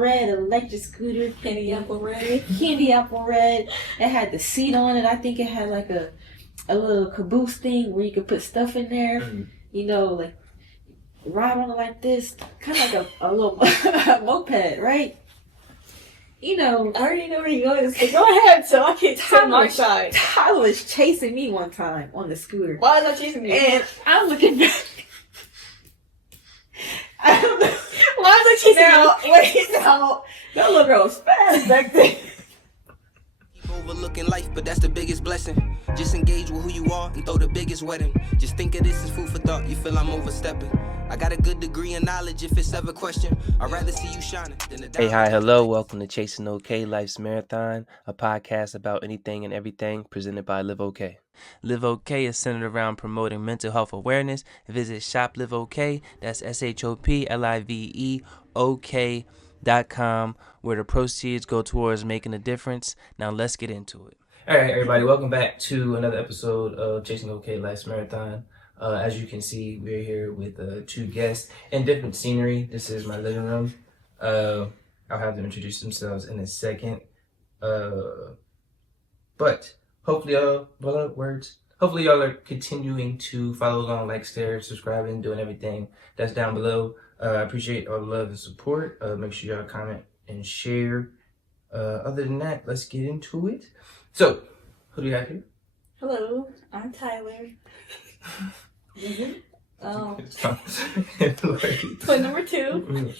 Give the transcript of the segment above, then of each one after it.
red electric scooter. Candy apple red. Candy apple red. It had the seat on it. I think it had like a little caboose thing where you could put stuff in there. You know, like ride on it like this. Kind of like a little moped, right? You know. I already know where you're going. So go ahead, so I can take my side. Tyler was chasing me one time on the scooter. Why is that chasing me? And I'm looking back. I don't know. Why is that chasing me? Wait, no. That little girl was fast back then. Overlooking life, but that's the biggest blessing. Just engage with who you are and throw the biggest wedding. Just think of this as food for thought. You feel I'm overstepping. I got a good degree in knowledge. If it's ever question, I'd rather see you shining than a Hey, hi, hello. Welcome to Chasing OK Life's Marathon, a podcast about anything and everything presented by LiveOK. LiveOK is centered around promoting mental health awareness. Visit Shop LiveOK, that's ShopLiveOK.com, where the proceeds go towards making a difference. Now let's get into it. All right, everybody, welcome back to another episode of Chasing OK Life's Marathon. As you can see, we're here with two guests in different scenery. This is my living room. I'll have them introduce themselves in a second. But hopefully y'all are continuing to follow along, like, share, subscribing, doing everything that's down below. I appreciate all the love and support. Make sure y'all comment and share. Other than that, let's get into it. So, who do you have here? Hello, I'm Tyler. Twin number 2.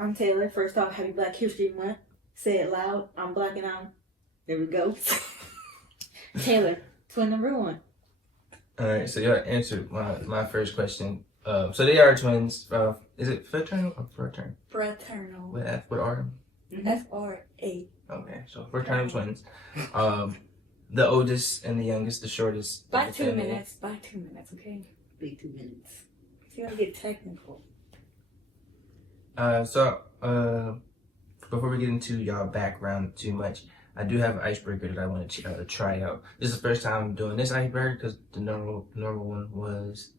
I'm Taylor. First off, happy Black History Month. Say it loud. I'm black and I'm. There we go. Taylor, twin number 1. All right, so y'all answered my first question. So they are twins. Is it fraternal or fraternal? Fraternal. With F, with R? F-R-A. Okay, so fraternal twins. The oldest and the youngest, the shortest. By 2 minutes. By 2 minutes, okay? Big 2 minutes. So you gotta get technical. So before we get into y'all background too much, I do have an icebreaker that I want to try out. This is the first time I'm doing this icebreaker because the normal one was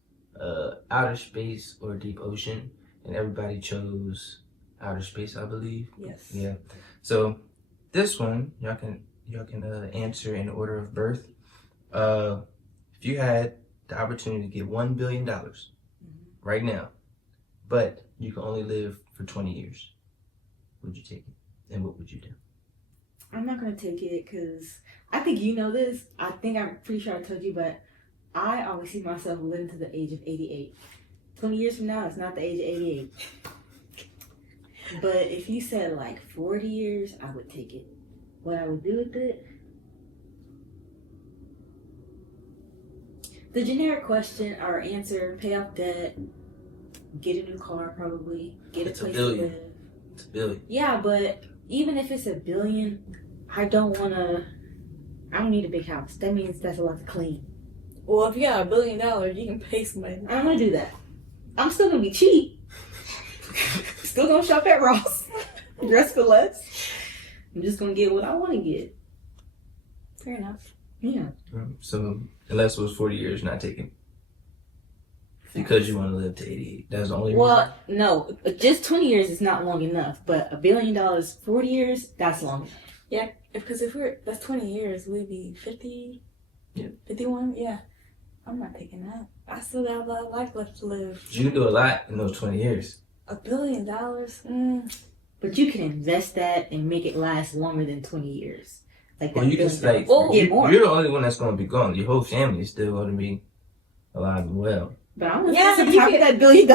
outer space or deep ocean, and everybody chose outer space, I believe. Yes. Yeah. So this one, y'all can answer in order of birth. If you had the opportunity to get $1 billion right now, but you can only live for 20 years, would you take it? And what would you do? I'm not going to take it because I think you know this. I'm pretty sure I told you, but I always see myself living to the age of 88. 20 years from now, it's not the age of 88. But if you said like 40 years, I would take it. What I would do with it? The generic question or answer: pay off debt, get a new car, probably get a place to live. It's $1 billion. Yeah, but even if it's $1 billion, I don't need a big house. That means that's a lot to clean. Well, if you got $1 billion, you can pay somebody. I'm gonna do that. I'm still gonna be cheap. Still gonna shop at Ross. Dress for less. I'm just gonna get what I want to get. Fair enough. Yeah. So unless it was 40 years, not taking. Because you want to live to 88. That's the only reason? Well, no. Just 20 years is not long enough. But $1 billion, 40 years, that's long enough. Yeah, because that's 20 years, we'd be 50, yeah. 51, yeah. I'm not taking that. I still got a lot of life left to live. You can do a lot in those 20 years. $1 billion? But you can invest that and make it last longer than 20 years. Like well, you can get more. You're the only one that's going to be gone. Your whole family is still going to be alive and well. But I'm going to top of that $1 billion.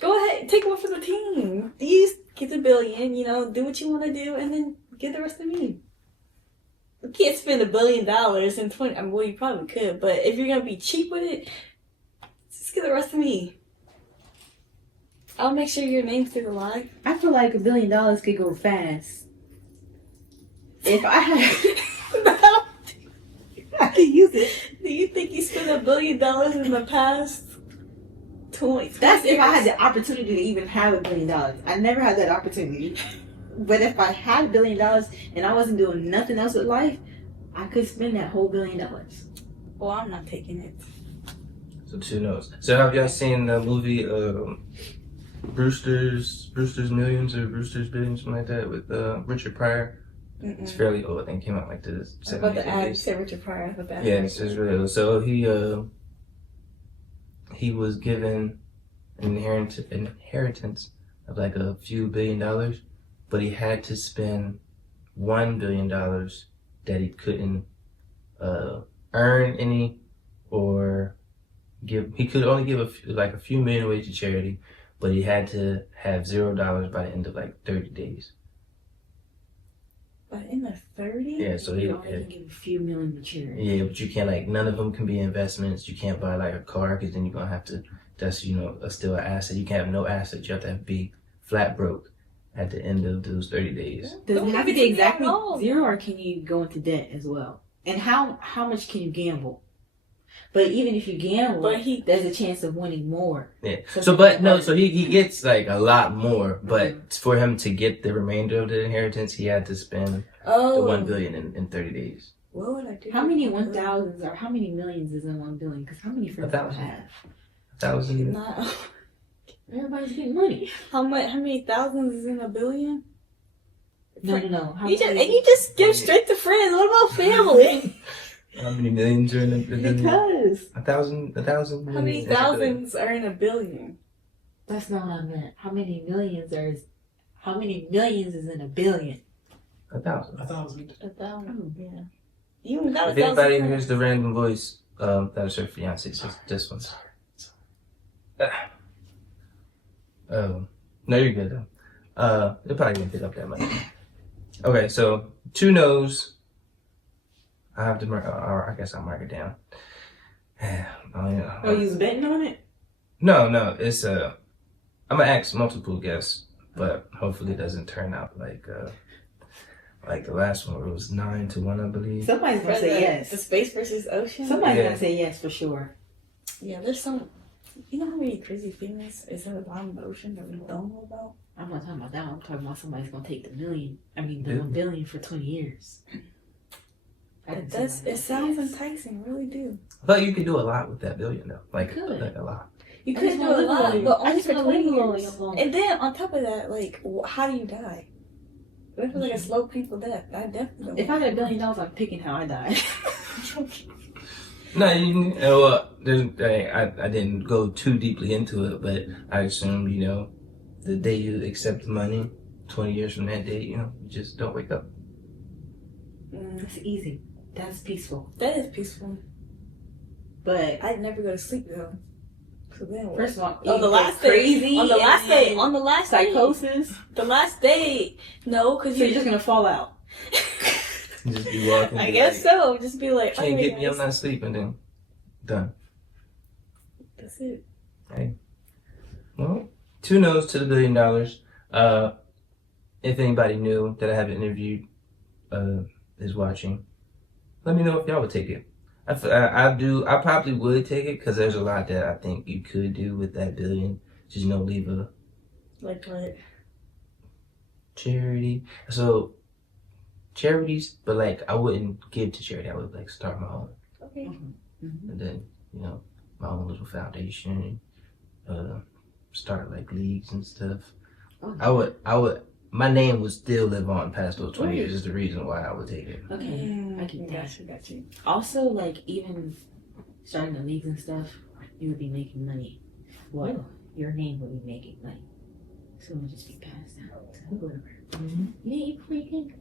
Go ahead, take one for the team. You get the $1 billion, do what you want to do, and then get the rest of me. You can't spend $1 billion in 20. Well, you probably could, but if you're going to be cheap with it, just get the rest of me. I'll make sure your name's still alive. I feel like $1 billion could go fast. If I had... I could use it. Do you think you spent $1 billion in the past 20? That's if I had the opportunity to even have $1 billion. I never had that opportunity. But if I had $1 billion and I wasn't doing nothing else with life, I could spend that whole $1 billion. Well, I'm not taking it. So 2 no's. So have y'all seen the movie Brewster's Millions or Brewster's Billions, something like that, with Richard Pryor. It's fairly old. I think it came out like the 70s. About the ad, you said Richard Pryor. Yeah, it's really old. So he was given an inheritance of like a few $1 billion, but he had to spend $1 billion that he couldn't earn any or give. He could only give a few million away to charity, but he had to have $0 by the end of like 30 days. But in the 30? Yeah, so you only can give a few million to charity. Yeah, but you can't, like, none of them can be investments. You can't buy like a car because then you're gonna have to. That's still an asset. You can't have no asset. You have to be flat broke at the end of those 30 days. Does it have to be exactly 0, or can you go into debt as well? And how much can you gamble? But even if you gamble, there's a chance of winning more. Yeah. So he gets like a lot more, but for him to get the remainder of the inheritance, he had to spend the $1 billion in 30 days. What would I do? How many 1,000s or how many millions is in $1 billion? Because how many friends do I have? 1,000. Everybody's getting money. How many thousands is in $1 billion? No. You just give straight to friends. What about family? How many millions are in a billion? Because 1,000. How many thousands are in $1 billion? That's not what I meant. How many millions is in $1 billion? 1,000. 1,000. Yeah. You even got If anybody hears the random voice, that is her fiance. It's just this one. No, you're good though. It probably didn't pick up that much. Okay, so 2 no's. I have to mark, or I guess I'll mark it down. Oh, you was betting on it? No, it's I'm gonna ask multiple guests, but hopefully it doesn't turn out like the last one where it was 9-1, I believe. Somebody's gonna say yes. The space versus ocean? Somebody's gonna say yes for sure. Yeah, there's some. You know how many crazy things is at the bottom of the ocean that we don't know about? I'm not talking about that one. I'm talking about somebody's gonna take the $1 billion for 20 years. It sounds enticing, really do. But you could do a lot with that $1 billion though. Like a lot. You could do a lot, but only for 20 years. Long. And then on top of that, like, how do you die? What if it's like a slow, painful death? I definitely don't. If I had $1 billion, I'm picking how I die. No, I didn't go too deeply into it, but I assume, the day you accept the money, 20 years from that day, you just don't wake up. That's easy. That's peaceful. That is peaceful. But I'd never go to sleep though. So then first of all, on the last day, on the last psychosis. The last day, no, because you're just gonna fall out. Just be walking. I guess so. Just be like, can't get me. I'm not sleeping. Then done. That's it. Hey, well, 2 no's to the $1 billion. If anybody new that I haven't interviewed is watching, let me know if y'all would take it. I probably would take it because there's a lot that I think you could do with that $1 billion. Just leave a like what? Charity. So charities, but like I wouldn't give to charity. I would like start my own. Okay. Mm-hmm. And then my own little foundation. Start like leagues and stuff. Okay. I would. My name would still live on past those 20 years. Is the reason why I would take it. Okay, I get that. Got you. Also, like even starting the leagues and stuff, you would be making money. Well, your name would be making money, so it would just be passed out to whoever. Mm-hmm. You freaking.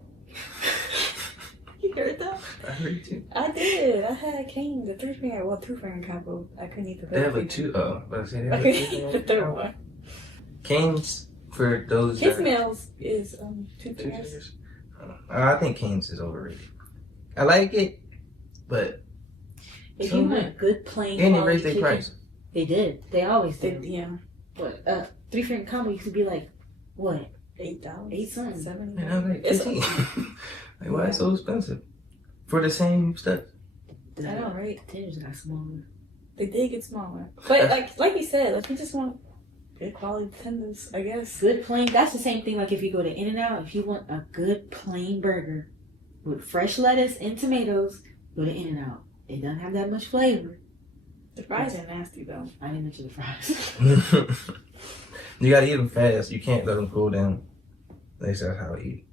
You heard that? I heard it too. I did. I had Kane, the 2-finger combo. I couldn't eat the third. They have like 2. But I say they have the third one. Cane's. For those his meals is 2 fingers. I think Cane's is overrated. I like it, but if you want good plain and they raised their price. They did. They always did. Yeah. What 3-finger combo used to be like what? $8. $8 something. $7. Man, I was like 15. Like why it's so expensive for the same stuff? I know, right? The tenders got smaller. They did get smaller, but like you said, like you just want. Good quality tenders, I guess. Good plain. That's the same thing like if you go to In-N-Out, if you want a good plain burger with fresh lettuce and tomatoes, go to In-N-Out. It doesn't have that much flavor. The fries are nasty though. I didn't mention the fries. You gotta eat them fast. You can't let them cool down. At least that's how I eat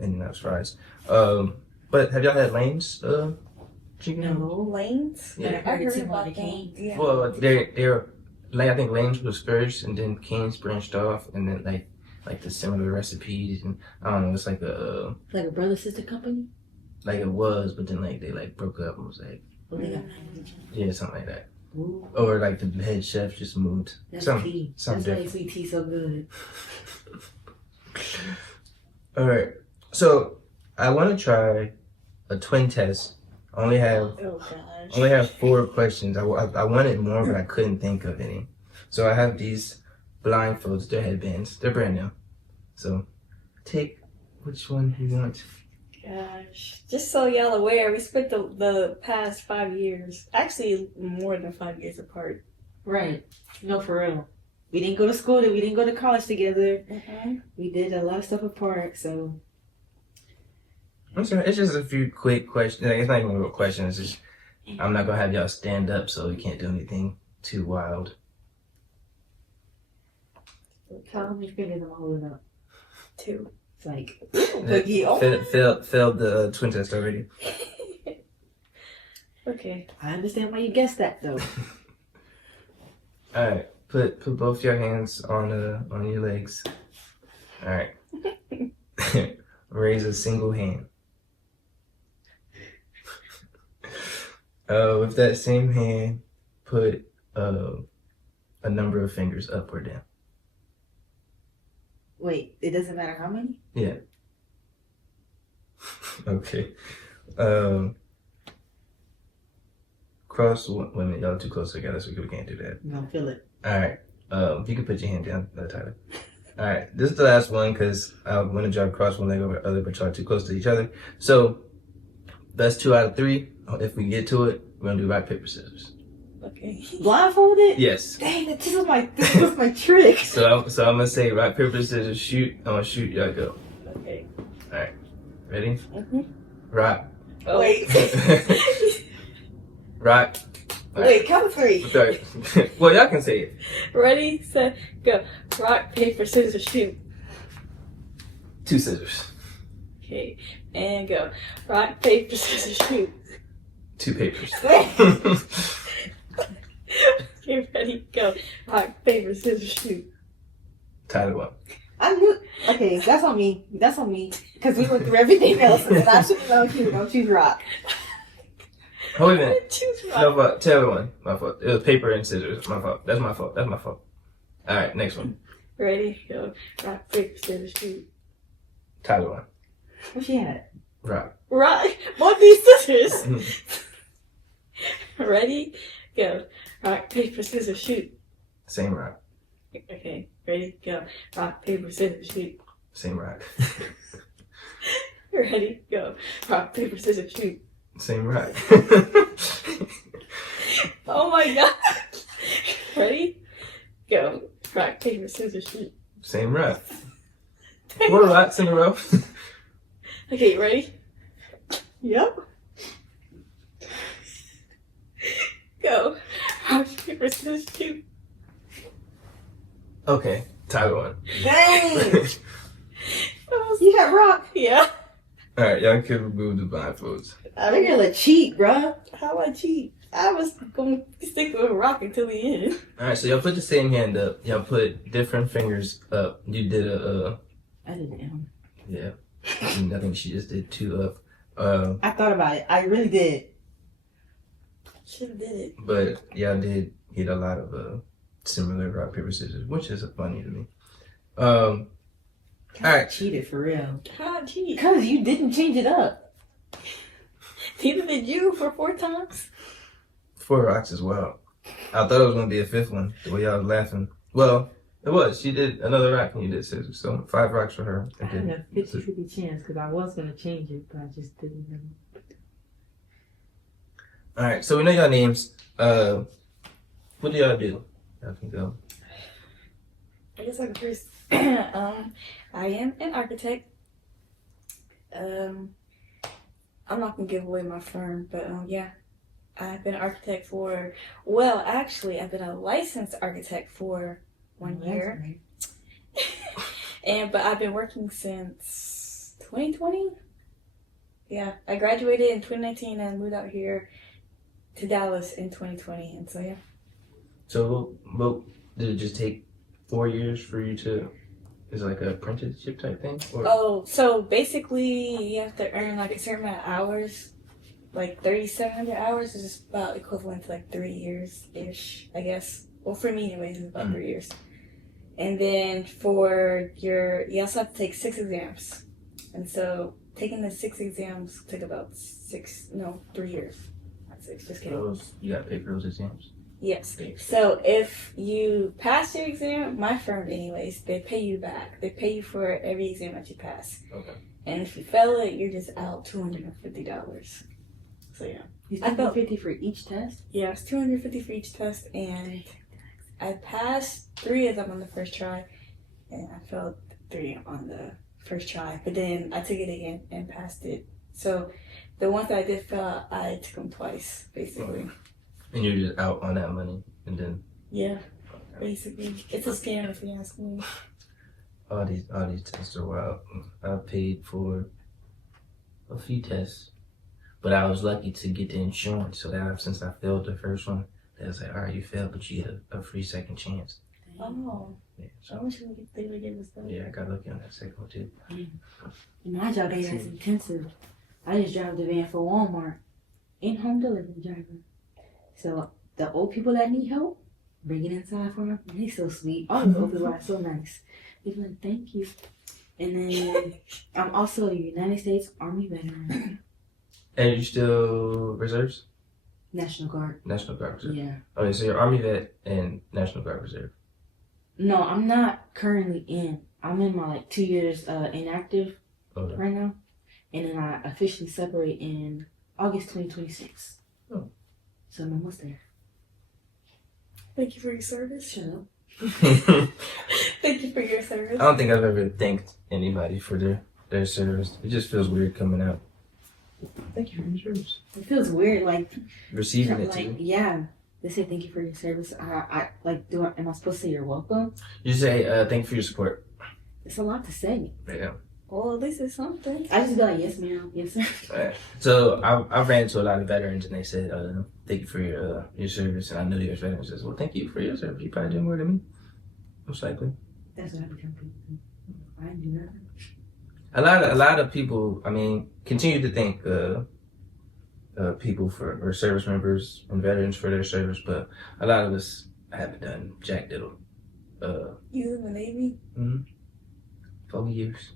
In-N-Out fries. But have y'all had Lane's chicken? No, Lane's? Yeah. I heard about about that. Cane's. Yeah. Well, they're like, I think Lane's was first, and then Cane's branched off, and then like the similar recipes, and I don't know. It's like a Like a brother sister company. like it was, but then like they like broke up and was like, Well, they got yeah, something like that. Ooh, Or like the head chef just moved. that's Some- tea. something That's why sweet tea so good. All right, so I want to try a twin test. I only have Oh gosh. 4 questions. I wanted more, but I couldn't think of any. So I have these blindfolds. They're headbands. They're brand new. So take which one you want. Gosh. Just so y'all aware, we spent the past 5 years, actually more than 5 years apart. Right. No, for real. We didn't go to school. We didn't go to college together. Mm-hmm. We did a lot of stuff apart. So I'm sorry, it's just a few quick questions. Like, it's not even a real question. It's just I'm not gonna have y'all stand up, so we can't do anything too wild. how many fingers am I holding up? 2. It's like Failed the twin test already. Okay. I understand why you guessed that though. All right, put both your hands on your legs. All right. Raise a single hand. With that same hand, put a number of fingers up or down. Wait, it doesn't matter how many? Yeah. Okay. Cross one. Wait a minute, y'all too close together, so we can't do that. No, feel it. All right. You can put your hand down, Tyler. All right. This is the last one because I want to drive across one leg over the other, but y'all too close to each other. So that's 2 out of 3. If we get to it, we're gonna do rock paper scissors. Okay. Blindfolded? Yes. Dang, this was my trick. So I'm gonna say rock paper scissors shoot. I'm gonna shoot. Y'all go. Okay. All right. Ready? Mm-hmm. Rock. Oh, wait. Rock. All right. Wait, count of 3. Sorry. Well, y'all can say it. Ready, set, go. Rock, paper, scissors, shoot. 2 scissors. Okay. And go. Rock, paper, scissors, shoot. 2 papers. Okay, ready, go. Rock, paper, scissors, shoot. Tyler won. I knew. Okay, that's on me. That's on me. Because we went through everything else. And I should have known you. Don't choose rock. Oh, wait a minute. Choose rock. No fault. Taylor won. My fault. It was paper and scissors. My fault. That's my fault. That's my fault. All right, next one. Ready, go. Rock, paper, scissors, shoot. Tyler won. What she had? Rock. Rock, both these scissors. Ready, go. Rock, paper, scissors, shoot. Same rock. Okay, ready, go. Rock, paper, scissors, shoot. Same rock. Ready, go. Rock, paper, scissors, shoot. Same rock. Oh my god. Ready, go. Rock, paper, scissors, shoot. Same rock. 4 rocks in a row. Okay, ready? Yep. Go. Rock, paper, scissors, shoot. Okay, Tyler won. Dang! You had rock. Yeah. All right, y'all can remove the blindfolds. You're gonna cheat, bruh. How I cheat? I was going to stick with rock until the end. All right, so y'all put the same hand up. Y'all put different fingers up. You did I didn't know. yeah. I think she just did 2 up. I thought about it. I really did. Should have did it. But y'all did get a lot of similar rock paper scissors, which is funny to me. All right. Cheated for real. How I cheat? Because you didn't change it up. Neither did you for 4 times. 4 rocks as well. I thought it was gonna be a 5th one. The way y'all was laughing. Well, it was. She did another rock and you did scissors. So 5 rocks for her. I had a 50-50 chance because I was going to change it, but I just didn't know. All right. So we know y'all names. What do y'all do? Y'all can go. I guess I can first. I am an architect. I'm not gonna give away my firm, but yeah, I've been an architect for. Well, actually, I've been a licensed architect for 1 year. Right. But I've been working since 2020. Yeah, I graduated in 2019 and moved out here to Dallas in 2020, and so yeah. So, well, did it just take 4 years for you to? Is it like an apprenticeship type thing? Or? Oh, so basically you have to earn like a certain amount of hours, like 3,700 hours is about equivalent to like 3 years ish, I guess. Well, for me anyways, it's about 3 years. And then you also have to take 6 exams, and so taking the 6 exams took about 3 years. Not 6, just kidding. You got to pay for those exams. Yes. So if you pass your exam, my firm anyways, they pay you back. They pay you for every exam that you pass. Okay. And if you fail it, you're just out $250. So yeah. You $250 for each test? Yeah, it's $250 for each test, and I passed 3 of them on the first try, and I failed 3 on the first try. But then I took it again and passed it. So the ones that I did fail, I took them twice, basically. And you're just out on that money, and then yeah, basically, it's a scam if you ask me. All these tests are wild. I paid for a few tests, but I was lucky to get the insurance. So that since I failed the first one, they was like, all right, you failed, but you get a free second chance. Oh, yeah. So, I wish they would give us that. Yeah, I got lucky on that second one too. My job ain't as intensive. I just drive the van for Walmart and home delivery driver. So the old people that need help, bring it inside for them. They so sweet. All the old people are so nice. They be like, thank you. And then I'm also a United States Army veteran. And you still reserves? National Guard. National Guard Reserve. Yeah. Okay, so you're Army vet and National Guard Reserve. No, I'm not currently in. I'm in my 2 years inactive right now. And then I officially separate in August 2026. Oh. So I'm almost there. Thank you for your service. Shut up. Thank you for your service. I don't think I've ever thanked anybody for their service. It just feels weird coming out. Thank you for your service. It feels weird, receiving it too. Yeah. They say thank you for your service. Am I supposed to say you're welcome? You say thank you for your support. It's a lot to say. Yeah. Well, at least it's something. I just be like, yes, ma'am, yes, sir. Right. So I ran into a lot of veterans, and they said, "Thank you for your service." And I know you're a veteran. Says, "Well, thank you for your service. You probably did more than me, most likely." That's what I become people. I didn't do nothing. A lot of people, continue to thank people or service members and veterans for their service, but a lot of us haven't done jack diddle. You in the Navy? 4 years.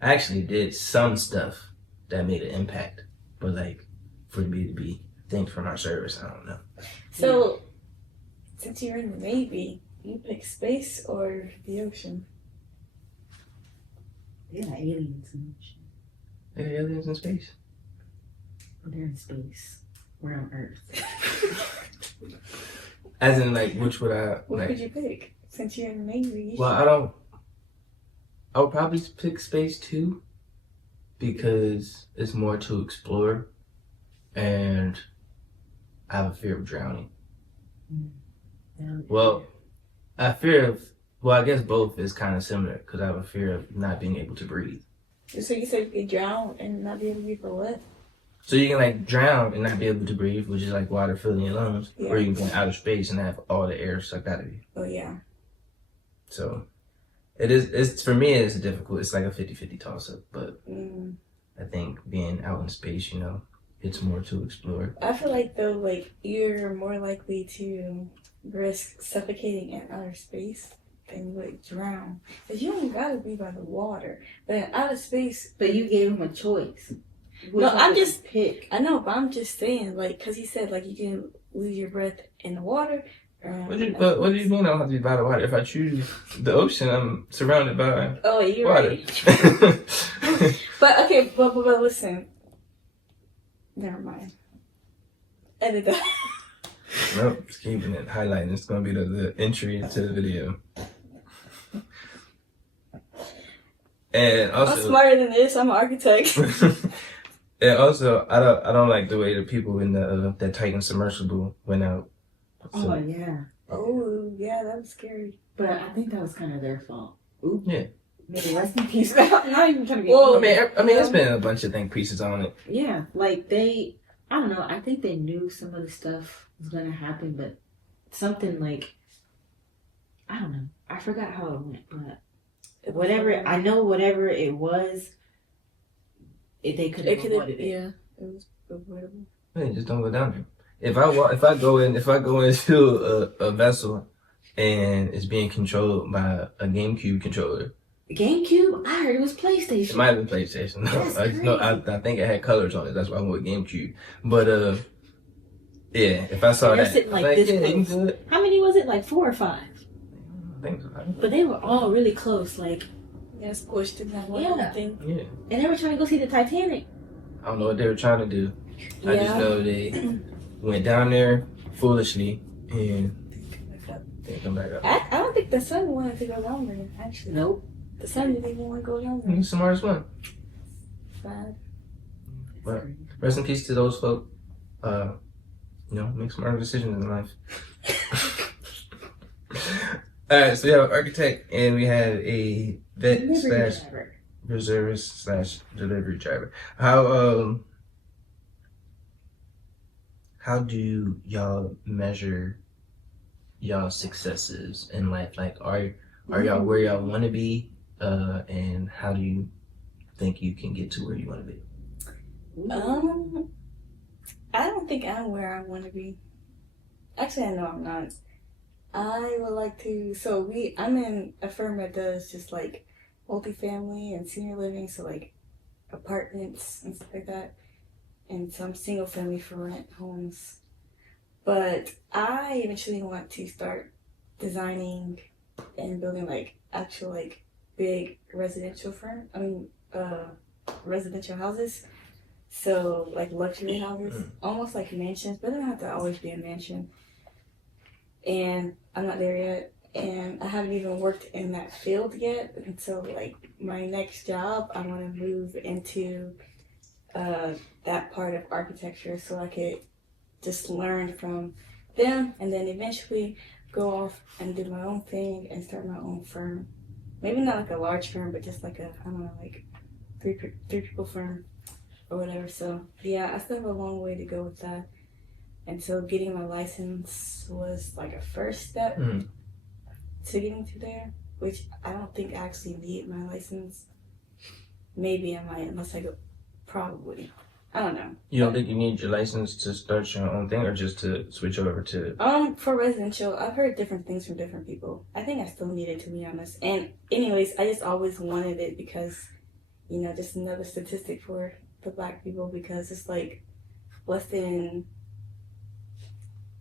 I actually did some stuff that made an impact, but for me to be thanked for my service, I don't know. So, since you're in the Navy, you pick space or the ocean? They're like aliens and shit. They're aliens in space. They're in space. We're on Earth. As in, which would I... What would you pick? Since you're in the Navy. I would probably pick space too, because it's more to explore, and I have a fear of drowning. I guess both is kind of similar, because I have a fear of not being able to breathe. So you said you could drown and not be able to breathe for what? So you can drown and not be able to breathe, which is water filling your lungs, or you can go out of space and have all the air sucked out of you. Oh yeah. So it's for me it's difficult. It's like a 50-50 toss up, but I think being out in space, it's more to explore. I feel like though, you're more likely to risk suffocating in outer space than you would drown. Because you don't gotta be by the water. But in outer space... But you gave him a choice. No, I'm just... pick. I know, but I'm just saying, because he said, you can lose your breath in the water. What do you mean I don't have to be by the water? If I choose the ocean, I'm surrounded by water. Right. But listen. Never mind. Edit that. Nope, just keeping it highlighting. It's going to be the entry into the video. And also, I'm smarter than this. I'm an architect. And also, I don't like the way the people in that Titan submersible went out. So. Oh yeah. Oh yeah, that was scary. But I think that was kind of their fault. Yeah. Maybe rest in peace. I'm not even trying to be. Well, I mean, it's been a bunch of pieces on it. Yeah, like I don't know. I think they knew some of the stuff was gonna happen, but something like, I don't know. I forgot how it went, but whatever it was, they could have avoided it. Yeah, it was avoidable. Man, just don't go down there. If I go into a vessel and it's being controlled by a GameCube controller. GameCube? I heard it was PlayStation. It might have been PlayStation. I think it had colors on it. That's why I went with GameCube. But yeah, if I saw they're that, sitting like like, this yeah, close. How many was it? Like 4 or 5? I think so. But they were all really close. Like, squished in that one thing. Yeah. And they were trying to go see the Titanic. I don't know what they were trying to do. I just know they went down there foolishly and they come back up. I don't think the son wanted to go down there, actually. Nope. The son didn't even want to go down there. He's the smartest one. Bad. But rest in peace to those folk. Make smarter decisions in life. Alright, so we have an architect and we have a vet / reservist / delivery driver. How do y'all measure y'all successes in life? Like, are y'all where y'all want to be? And how do you think you can get to where you want to be? I don't think I'm where I want to be. Actually, I know I'm not. I would like to. I'm in a firm that does just like multifamily and senior living, so like apartments and stuff like that, and some single family for rent homes. But I eventually want to start designing and building like actual like big residential residential houses. So like luxury houses, almost like mansions, but they don't have to always be a mansion. And I'm not there yet, and I haven't even worked in that field yet. And so like my next job, I want to move into that part of architecture so I could just learn from them and then eventually go off and do my own thing and start my own firm. Maybe not like a large firm, but just like like three people firm or whatever. So yeah, I still have a long way to go with that. And so getting my license was like a first step to getting to there, which I don't think I actually need my license. Maybe I might, unless I go, probably. I don't know. You don't think you need your license to start your own thing or just to switch over to? For residential, I've heard different things from different people. I think I still need it, to be honest. And anyways, I just always wanted it because, just another statistic for the Black people, because it's like less than,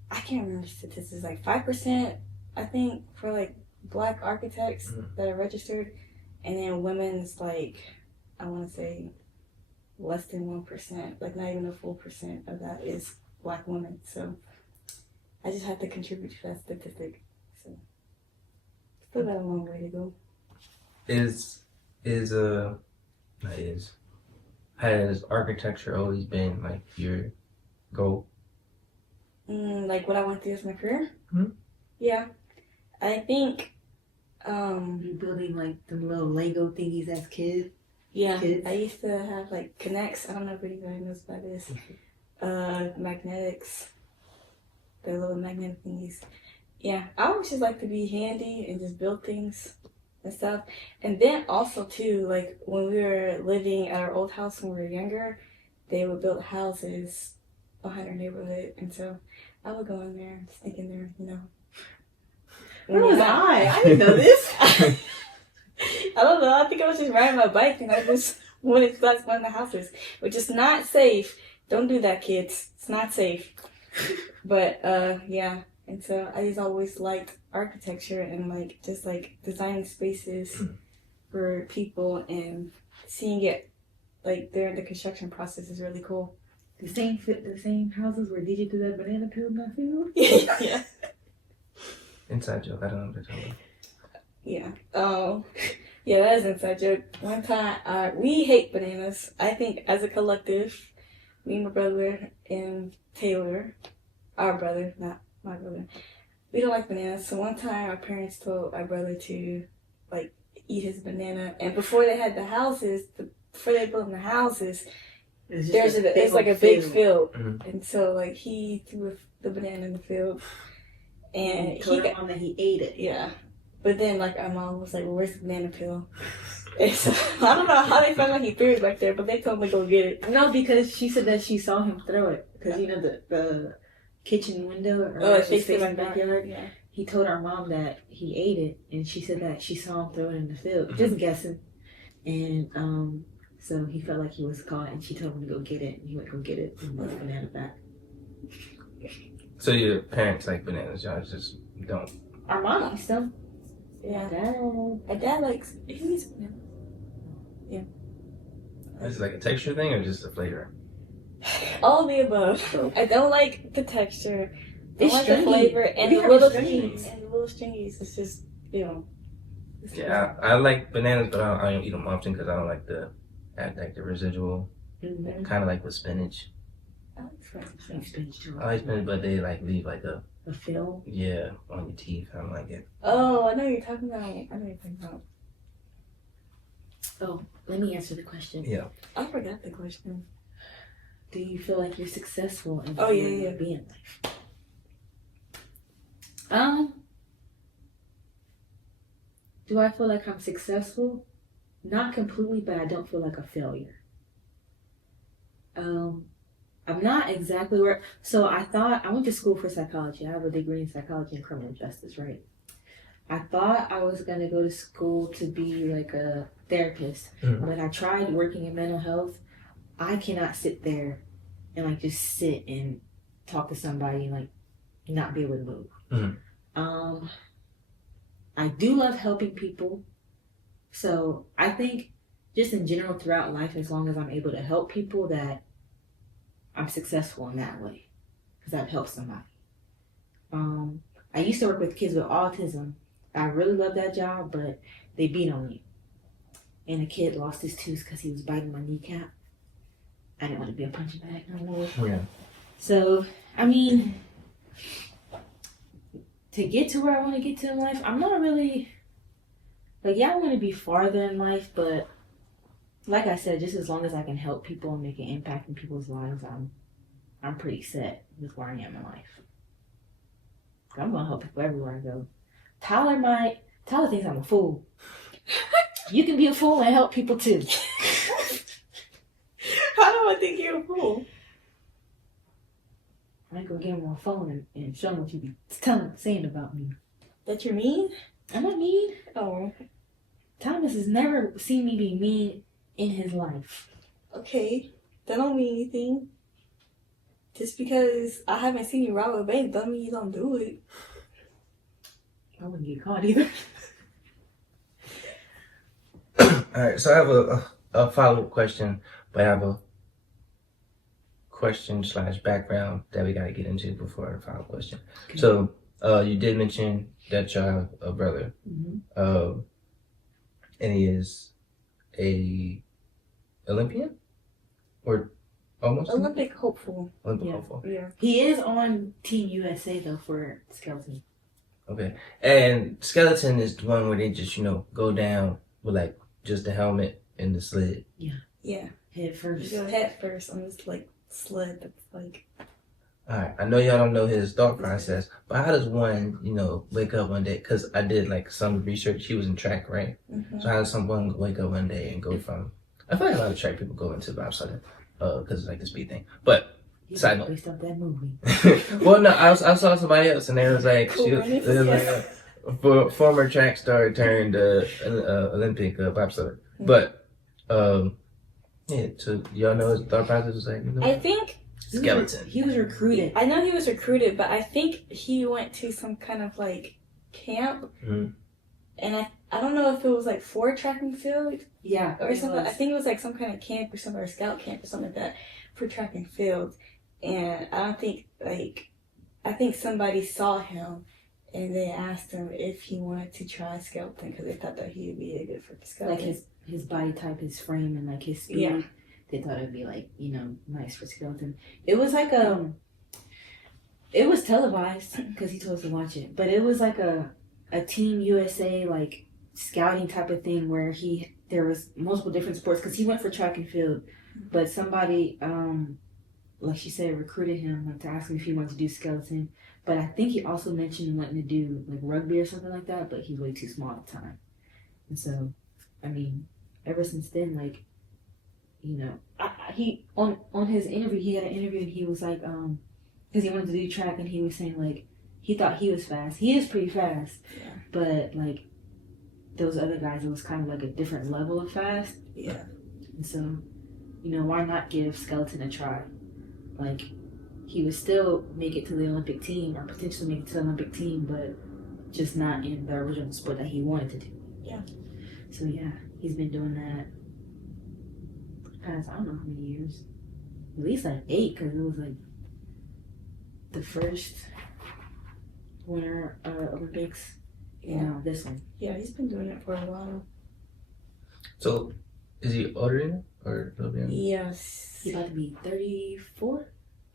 I can't remember statistics, like 5%, I think, for like Black architects that are registered. And then women's like, I want to say less than 1%, like not even a full percent of that is Black women. So I just have to contribute to that statistic. So still got a long way to go. Has architecture always been like your goal? Like what I want to do as my career? Mm-hmm. Yeah. I think you building like the little Lego thingies as kids. Yeah, I used to have like Connects. I don't know if anybody knows what that is. Magnetics. The little magnetic thingies. Yeah, I always just like to be handy and just build things and stuff. And then also too, like when we were living at our old house when we were younger, they would build houses behind our neighborhood. And so I would go in there, sneak in there, Where was I didn't know this. I don't know. I think I was just riding my bike and I just wanted to one of the houses, which is not safe. Don't do that, kids. It's not safe. But yeah, and so I just always liked architecture and like just like designing spaces for people and seeing it like during the construction process is really cool. The same houses where DJ threw that banana peel in that field. Yeah. Inside joke. I don't know what they're talking about. Yeah. Yeah, that is an inside joke. One time, we hate bananas. I think as a collective, me, my brother, and Taylor, our brother, not my brother, we don't like bananas. So one time, our parents told our brother to like eat his banana. And before they had the houses, before they built the houses, it's like a big field. Mm-hmm. And so like he threw the banana in the field, and he told her mom that he ate it. Yeah, but then like our mom was like, well, "Where's the banana peel?" And so I don't know how they found out he threw it back there, but they told me to go get it. No, because she said that she saw him throw it because you know the kitchen window or facing the backyard. Yeah. He told our mom that he ate it, and she said that she saw him throw it in the field. Just guessing, and so he felt like he was caught, and she told him to go get it, and he went to go get it and brought the banana back. So your parents like bananas, y'all just don't. Our mom likes them. Yeah. Dad. My dad likes, he eats banana. Yeah. Is it like a texture thing or just a flavor? All of the above. I don't like the texture. I It's like the stringy. flavor and We the have little stringies. stringies. It's just, you know. Yeah, I like bananas, but I don't eat them often because I don't like the residual. Mm-hmm. Kind of like with spinach. I like French. I like spinach too. I like spinach, but they like leave like a film. on your teeth. I don't like it. Oh, I know what you're talking about. Oh, let me answer the question. Yeah. I forgot the question. Do you feel like you're successful in being life? Do I feel like I'm successful? Not completely, but I don't feel like a failure. I'm not exactly where. So I went to school for psychology. I have a degree in psychology and criminal justice, right? I thought I was gonna go to school to be like a therapist. Mm-hmm. When I tried working in mental health, I cannot sit there and like just sit and talk to somebody and like not be able to move. Mm-hmm. I do love helping people. So I think just in general throughout life, as long as I'm able to help people, that I'm successful in that way because I've helped somebody. I used to work with kids with autism. I really love that job, but they beat on me. And a kid lost his tooth because he was biting my kneecap. I didn't want to be a punching bag no more. Yeah. So, I mean, to get to where I want to get to in life, I'm not really, like, yeah, I want to be farther in life, but like I said, just as long as I can help people and make an impact in people's lives, I'm pretty set with where I am in life. I'm going to help people everywhere I go. Tyler thinks I'm a fool. You can be a fool and help people too. How do I think you're a fool? I go get him on the phone and show him what you be saying about me. That you're mean? I'm not mean. Oh. Thomas has never seen me be mean in his life. Okay. That don't mean anything. Just because I haven't seen you rob a bank doesn't mean you don't do it. I wouldn't get caught either. Alright, so I have a follow-up question, but I have a question / background that we got to get into before the final question. Okay. So, you did mention that you have a brother, and he is a Olympian? Or almost? Olympic hopeful. Olympic hopeful. Yeah. He is on Team USA, though, for skeleton. Okay. And skeleton is the one where they just, go down with, like, just the helmet and the sled. Yeah. Yeah. Head first. You go head first on this, like, sled that's, like... Alright, I know y'all don't know his thought process, but how does one, wake up one day? Because I did, like, some research. He was in track, right? Mm-hmm. So how does someone wake up one day and go from... I feel like a lot of track people go into bobsledding because it's, like, the speed thing. But... Side note. Based off that movie. Well, no, I saw somebody else, and they was like, cool, she was like a former track star turned Olympic bobsledder. Mm-hmm. But yeah, so y'all know his thought process was like, I think skeleton. He was recruited. I know he was recruited, but I think he went to some kind of like camp, and I don't know if it was like for track and field, or something. I think it was like some kind of camp or something, or scout camp or something like that for track and field. And I don't think, I think somebody saw him and they asked him if he wanted to try skeleton because they thought that he would be a good for skeleton. Like his body type, his frame, and like his speed. Yeah. They thought it would be like, nice for skeleton. It was like it was televised because he told us to watch it. But it was like a Team USA, like scouting type of thing where there was multiple different sports because he went for track and field, but somebody like she said recruited him like to ask him if he wanted to do skeleton. But I think he also mentioned wanting to do like rugby or something like that, but he's way too small at the time. And so, I mean, ever since then, like, you know, he on his interview, he had an interview and he was like, because he wanted to do track and he was saying like he thought he was fast. He is pretty fast, Yeah. but like those other guys, it was kind of like a different level of fast. Yeah. And so, you know, why not give skeleton a try? Like, he would still make it to the Olympic team or potentially make it to the Olympic team, but just not in the original sport that he wanted to do. Yeah. So yeah, he's been doing that for the past, I don't know how many years. At least like 8, because it was like the first winter Olympics. You know, this one. Yeah, he's been doing it for a while. So, is he older than you or a little bit? Yes. He's about to be 34?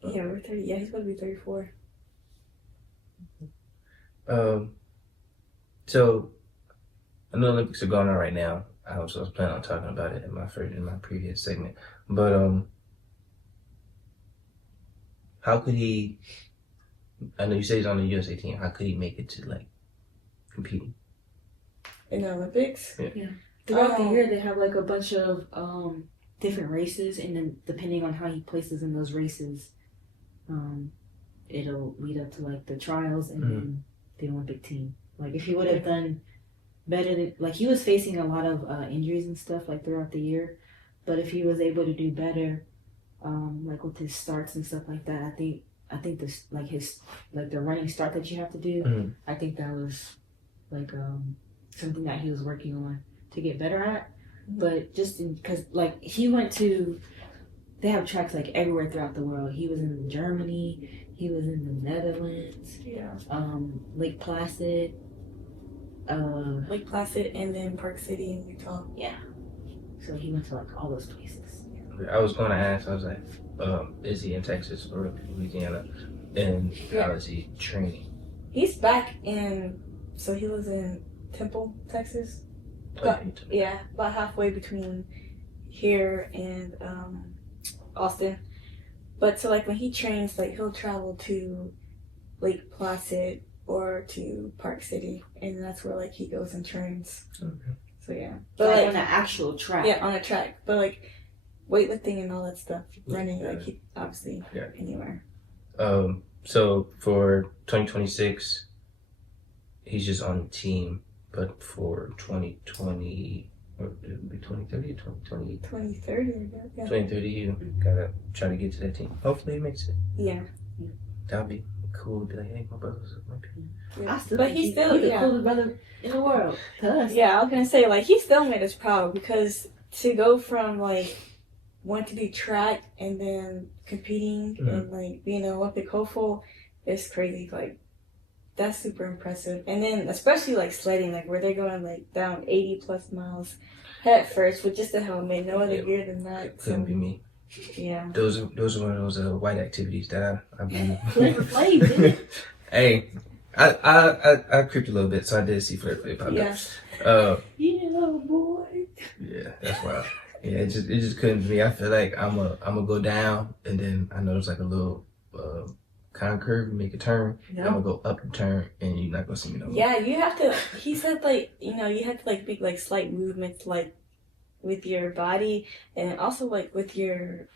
Yeah, we're 30. Yeah, he's about to be 34. So, I know Olympics are going on right now. I was planning on talking about it in my previous segment, but how could he? I know you say he's on the USA team. How could he make it to like competing in the Olympics? Yeah. Throughout the year, they have like a bunch of different races, and then depending on how he places in those races, it'll lead up to like the trials and then the Olympic team. Like if he would have done better than, like he was facing a lot of injuries and stuff like throughout the year, but if he was able to do better, like with his starts and stuff like that, I think this like his like the running start that you have to do, I think that was like something that he was working on to get better at. But just because like he went to, they have tracks like everywhere throughout the world. He was in Germany, he was in the Netherlands, Lake Placid, and then Park City in Utah. Yeah. So he went to like all those places. I was going to ask. I was like, is he in Texas or Louisiana? And how is he training? He's back in. So he lives in Temple, Texas. About halfway between here and Austin. But so like when he trains, like he'll travel to Lake Placid or to Park City, and that's where like he goes and trains. Okay. So yeah, but like on the actual track. Yeah, on a track, but like weightlifting and all that stuff, running, like he obviously anywhere. So for 2026, he's just on the team. But for 2020, or it would be 2030 or 2020? 2030, I guess. Yeah. 2030, you gotta try to get to that team. Hopefully he makes it. Yeah. That would be cool to be like, hey, my brother's up my team. Yeah. But he's the coolest brother in the world to us. Yeah, I was gonna say, like, he still made us proud because to go from, like, wanting to do track and then competing and, like, being an Olympic hopeful is crazy. Like, that's super impressive. And then especially like sledding, like where they're going like down 80 plus miles head first with just a helmet, no other gear than that. Couldn't be me. Yeah. Those are one of those white activities that I believe. Flavor Flav, didn't it? Hey, I creeped a little bit, so I did see Flavor Flav pop up. Yeah, boy. Yeah, that's wild. Yeah, it just couldn't be me. I feel like I'm gonna go down, and then I know there's like a little kind of curve, you make a turn, I'm gonna go up the turn, and you're not gonna see me no more. Yeah, you have to, he said like, you know, you have to like make like slight movements like with your body and also like with your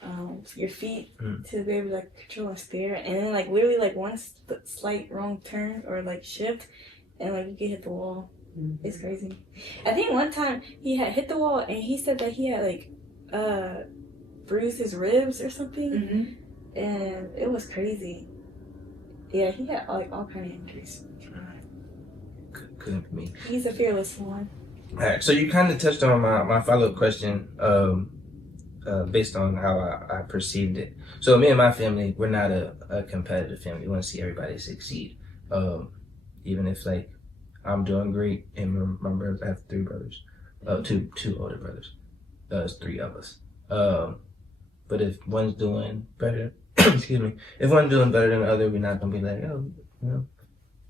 feet to be able to like control and steer, and then like literally like one slight wrong turn or like shift and like you can hit the wall. It's crazy. I think one time he had hit the wall and he said that he had like bruised his ribs or something, and it was crazy. Yeah, he had like all kind of injuries. Couldn't be me. He's a fearless one. All right, so you kind of touched on my follow-up question based on how I perceived it. So me and my family, we're not a competitive family. We want to see everybody succeed. Even if like I'm doing great and my brothers, I have 3 brothers, two older brothers. There's 3 of us. But if one's doing better, excuse me, if one's doing better than the other, we're not gonna be like, oh, you know,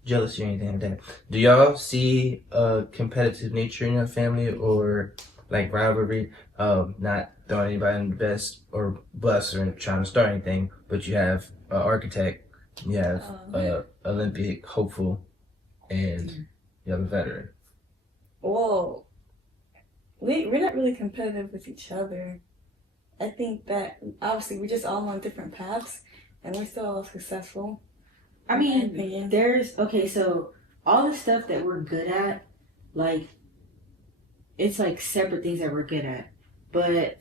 jealousy or anything like that. Do y'all see a competitive nature in your family or like rivalry? Not throwing anybody in the best or bus or trying to start anything, but you have an architect, you have Olympic hopeful, and you have a veteran. Well, we're not really competitive with each other. I think that obviously we're just all on different paths, and we're still all successful. I mean, so all the stuff that we're good at, like, it's like separate things that we're good at. But,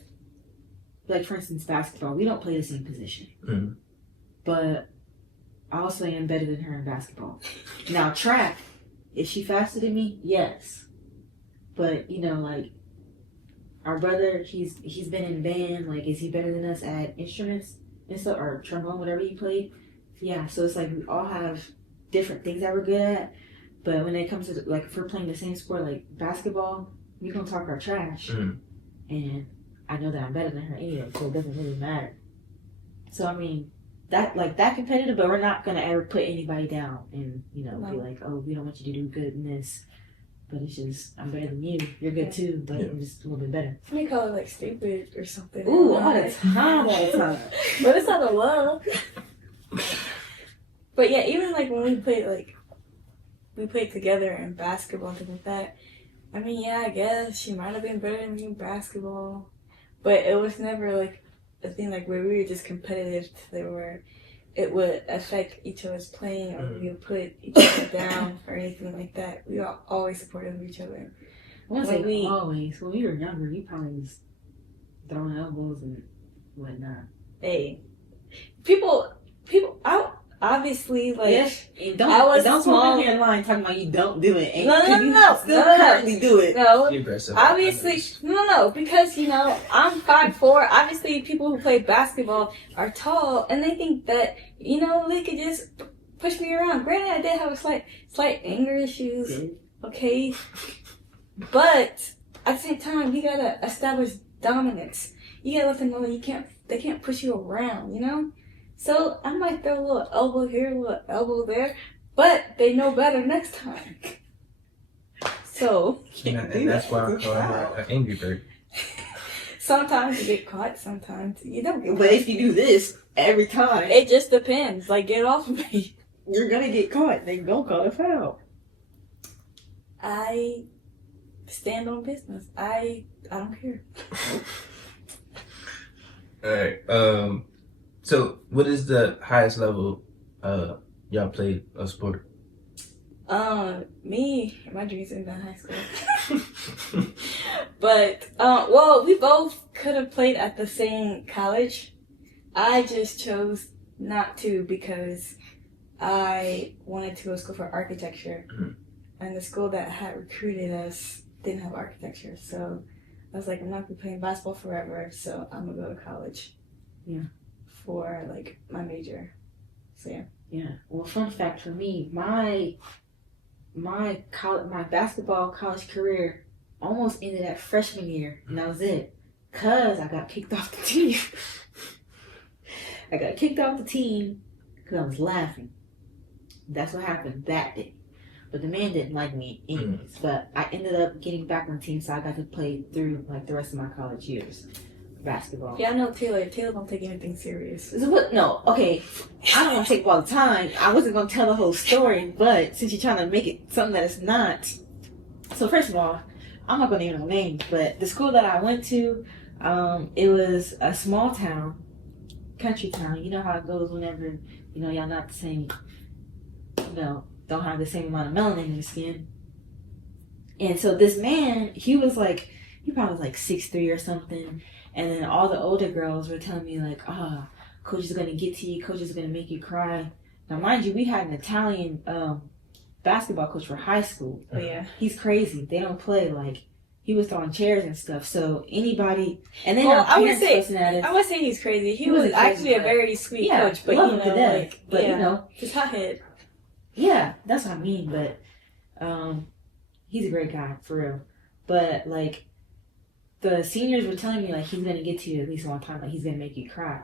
like, for instance, basketball, we don't play the same position. Mm-hmm. But I also am better than her in basketball. Now, track, is she faster than me? Yes. But, you know, like, our brother, he's been in band. Like, is he better than us at instruments and stuff, or trombone, whatever he played? Yeah, so it's like we all have different things that we're good at. But when it comes to, like, if we're playing the same sport, like basketball, we gonna talk our trash. Mm-hmm. And I know that I'm better than her anyway, so it doesn't really matter. So, I mean, that competitive, but we're not gonna ever put anybody down and, you know, be like, oh, we don't want you to do good in this. But it's just, I'm better than you. You're good too, but I'm just a little bit better. We call it like stupid or something. Ooh, all the time. But it's not a love. But yeah, even like when we played together in basketball and things like that. I mean, yeah, I guess she might have been better than me in basketball, but it was never like a thing like where we were just competitive to where it would affect each other's playing or we would put each other down or anything like that. We were always supportive of each other. Always. When we were younger, we probably was throwing elbows and whatnot. Hey, people, obviously, like, yes, don't small here in line talking about you don't do it. No. Still currently do it. No, Aggressive. obviously, no, because, you know, I'm 5'4". Obviously, people who play basketball are tall, and they think that, you know, they could just push me around. Granted, I did have a slight anger issues, okay? But at the same time, you gotta establish dominance. You gotta let them know that they can't push you around, you know? So I might throw a little elbow here, a little elbow there, but they know better next time. So and that's why I call her an angry bird. sometimes you get caught, sometimes you don't get caught. But if you do this every time, it just depends. Like, get off of me. You're gonna get caught. They don't call a foul. I stand on business. I don't care. All right. So, what is the highest level y'all played a sport? Me, my dreams in high school. But, well, we both could have played at the same college. I just chose not to because I wanted to go to school for architecture. Mm-hmm. And the school that had recruited us didn't have architecture. So I was like, I'm not going to be playing basketball forever, so I'm going to go to college. Yeah. For, like, my major. So, yeah. Yeah. Well, fun fact for me, my basketball college career almost ended at freshman year, and that was it. Cause I got kicked off the team. I got kicked off the team because I was laughing. That's what happened that day. But the man didn't like me anyways. But I ended up getting back on the team, so I got to play through like the rest of my college years. Basketball. Yeah, I know Taylor. Taylor don't take anything serious. No, okay. I don't want to take up all the time. I wasn't going to tell the whole story, but since you're trying to make it something that it's not. So first of all, I'm not going to name no names, but the school that I went to, it was a small town, country town. You know how it goes whenever, you know, y'all not the same, you know, don't have the same amount of melanin in your skin. And so this man, he probably was like 6'3" or something. And then all the older girls were telling me like, coach is going to get to you. Coach is going to make you cry. Now, mind you, we had an Italian basketball coach for high school. Oh, yeah. He's crazy. They don't play. Like, he was throwing chairs and stuff. So anybody, and then I would say he's crazy. He was actually a very sweet coach, but love him to death. But you know, just hothead. Yeah, that's what I mean. But he's a great guy for real. But like, the seniors were telling me like he's gonna get to you at least one time, like he's gonna make you cry.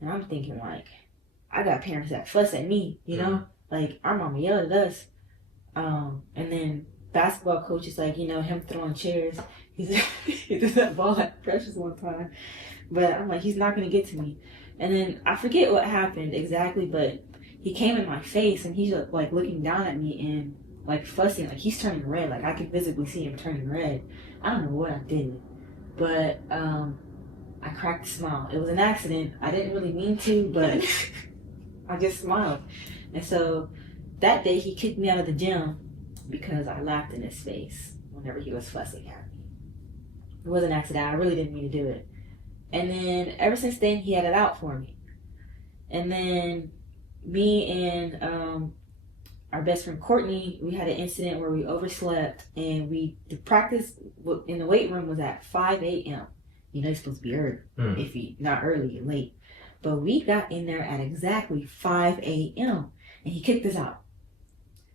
And I'm thinking like, I got parents that fuss at me, you know? Like, our mama yelled at us. And then basketball coach is like, him throwing chairs. He threw that ball at Precious one time. But I'm like, he's not going to get to me. And then I forget what happened exactly, but he came in my face and he's like looking down at me and like fussing. Like, he's turning red. Like, I could visibly see him turning red. I don't know what I did. But I cracked a smile. It was an accident. I didn't really mean to, but I just smiled. And so that day he kicked me out of the gym because I laughed in his face whenever he was fussing at me. It was an accident. I really didn't mean to do it. And then ever since then, he had it out for me. And then me and our best friend Courtney, we had an incident where we overslept, and the practice in the weight room was at 5 a.m. You're supposed to be early. If you not early, you're late. But we got in there at exactly 5 a.m. and he kicked us out.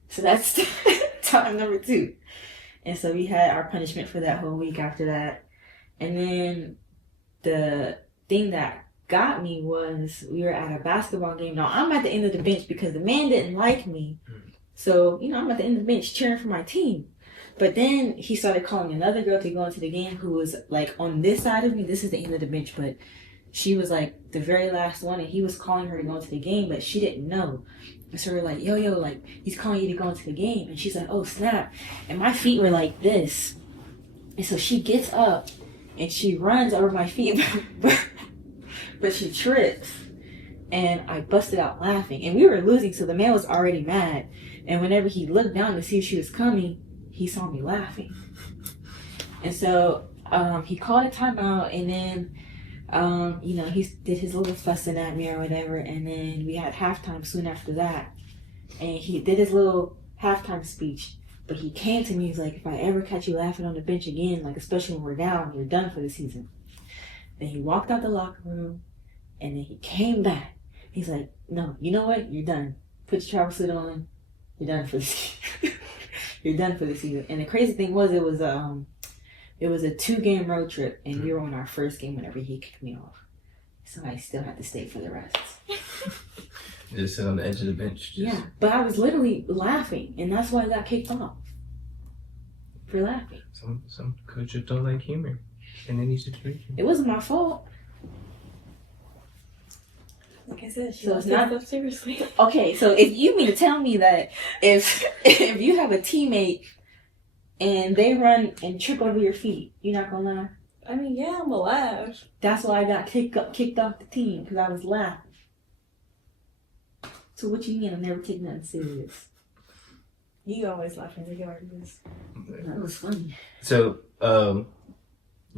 So that's time number 2. And so we had our punishment for that whole week after that. And then the thing that got me was we were at a basketball game. Now, I'm at the end of the bench because the man didn't like me. So, I'm at the end of the bench cheering for my team. But then he started calling another girl to go into the game who was like on this side of me. This is the end of the bench, but she was like the very last one, and he was calling her to go into the game, but she didn't know. And so we're like, yo, like, he's calling you to go into the game. And she's like, oh, snap. And my feet were like this. And so she gets up and she runs over my feet, but she trips. And I busted out laughing. And we were losing, so the man was already mad. And whenever he looked down to see if she was coming, he saw me laughing. And so he called a timeout, and then, he did his little fussing at me or whatever. And then we had halftime soon after that. And he did his little halftime speech. But he came to me, he's like, if I ever catch you laughing on the bench again, like especially when we're down, you're done for the season. Then he walked out the locker room, and then he came back. He's like, no, you know what? You're done. Put your travel suit on. You're done for the season. You're done for the season. And the crazy thing was, it was a 2-game road trip, and we were on our first game whenever he kicked me off. So I still had to stay for the rest. Just sit on the edge of the bench. Yeah, but I was literally laughing, and that's why I got kicked off. For laughing. Some coaches don't like humor in any situation. It wasn't my fault. Like I said, she So it's not stuff seriously. Okay, so if you mean to tell me that if you have a teammate and they run and trip over your feet, you're not gonna laugh? I mean, yeah, I'm alive. That's why I got kicked off the team, because I was laughing. So what you mean? I never take nothing serious. You always laughing regardless. That was funny. So, y'all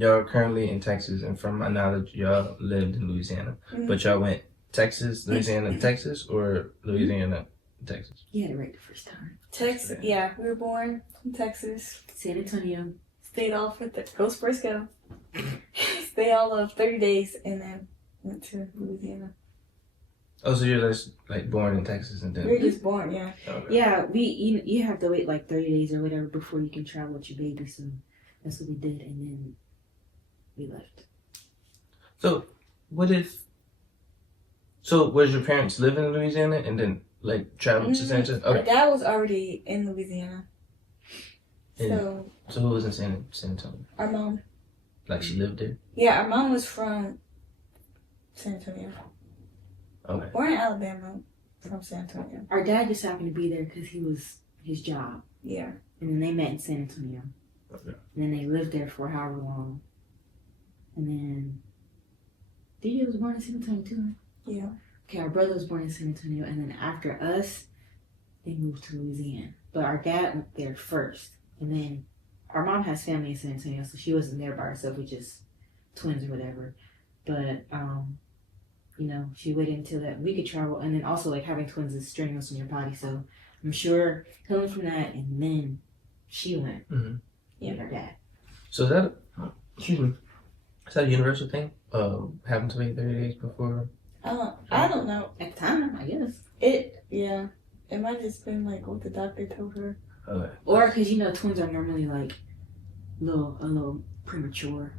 are currently in Texas, and from my knowledge, y'all lived in Louisiana. Mm-hmm. But y'all went Texas, Louisiana, Texas, or Louisiana, Texas? You had it right the first time. Texas, yeah. We were born in Texas. San Antonio. Stayed all for go Spurs go. Stayed all of 30 days and then went to Louisiana. Oh, so you're just like born in Texas and then... We were just born, yeah. Okay. Yeah, you have to wait like 30 days or whatever before you can travel with your baby, so that's what we did, and then we left. So, was your parents live in Louisiana and then like travel to San Antonio? Okay. My dad was already in Louisiana. So who was in San Antonio? Our mom. Like she lived there? Yeah, our mom was from San Antonio. Okay. Born in Alabama, from San Antonio. Our dad just happened to be there because he was his job. Yeah. And then they met in San Antonio. Okay. And then they lived there for however long. And then DJ was born in San Antonio too, right? Yeah. Okay, our brother was born in San Antonio, and then after us, they moved to Louisiana. But our dad went there first. And then our mom has family in San Antonio, so she wasn't there by herself, with just twins or whatever. But she waited until that we could travel, and then also like having twins is strenuous on your body, so I'm sure healing from that, and then she went with her dad. So is that a universal thing? Having to wait 30 days before? I don't know. At the time, I guess. It might have just been like what the doctor told her. Okay. Or because twins are normally like a little premature,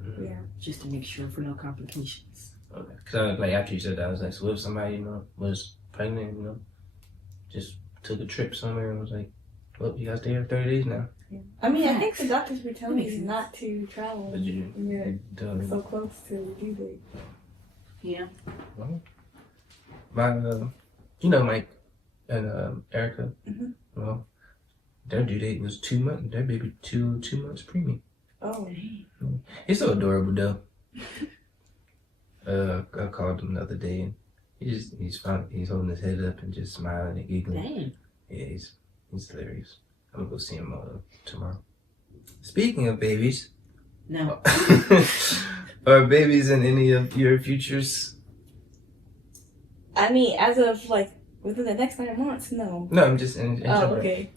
just to make sure for no complications. Okay. Because like after you said that, I was like, so if somebody was pregnant, just took a trip somewhere and was like, well, you gotta stay here 30 days now. Yeah. I mean, I think the doctors were telling me not to travel But you when you're so close to the due date. Yeah. Well, my, you know, Mike and Erica, well, their due date was 2 months. Their baby 2 months preemie. Oh. He's so adorable though. I called him the other day and he's fine. He's holding his head up and just smiling and giggling. Dang. Yeah, he's hilarious. I'm gonna go see him tomorrow. Speaking of babies, No. are babies in any of your futures? I mean, as of like within the next 9 months, no. No, I'm just in Oh, general. okay.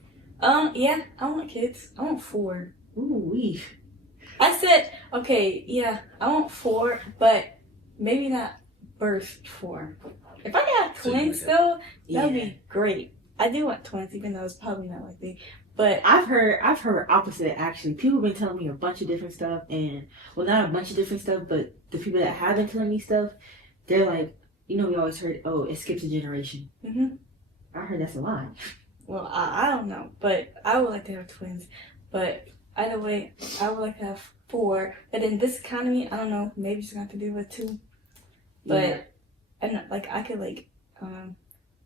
Yeah, I want kids. I want 4. Ooh, wee. I said, okay, yeah, I want 4, but maybe not birth 4. If I got twins though, that'd be great. I do want twins, even though it's probably not likely. But I've heard opposite actually. People have been telling me a bunch of different stuff, and well, not a bunch of different stuff, but the people that have been telling me stuff, they're like, you know, we always heard, oh, it skips a generation. I heard that's a lie. Well, I don't know, but I would like to have twins. But either way, I would like to have 4. But in this economy, I don't know, maybe it's going to have to do with 2. But Yeah. I don't know, like I could like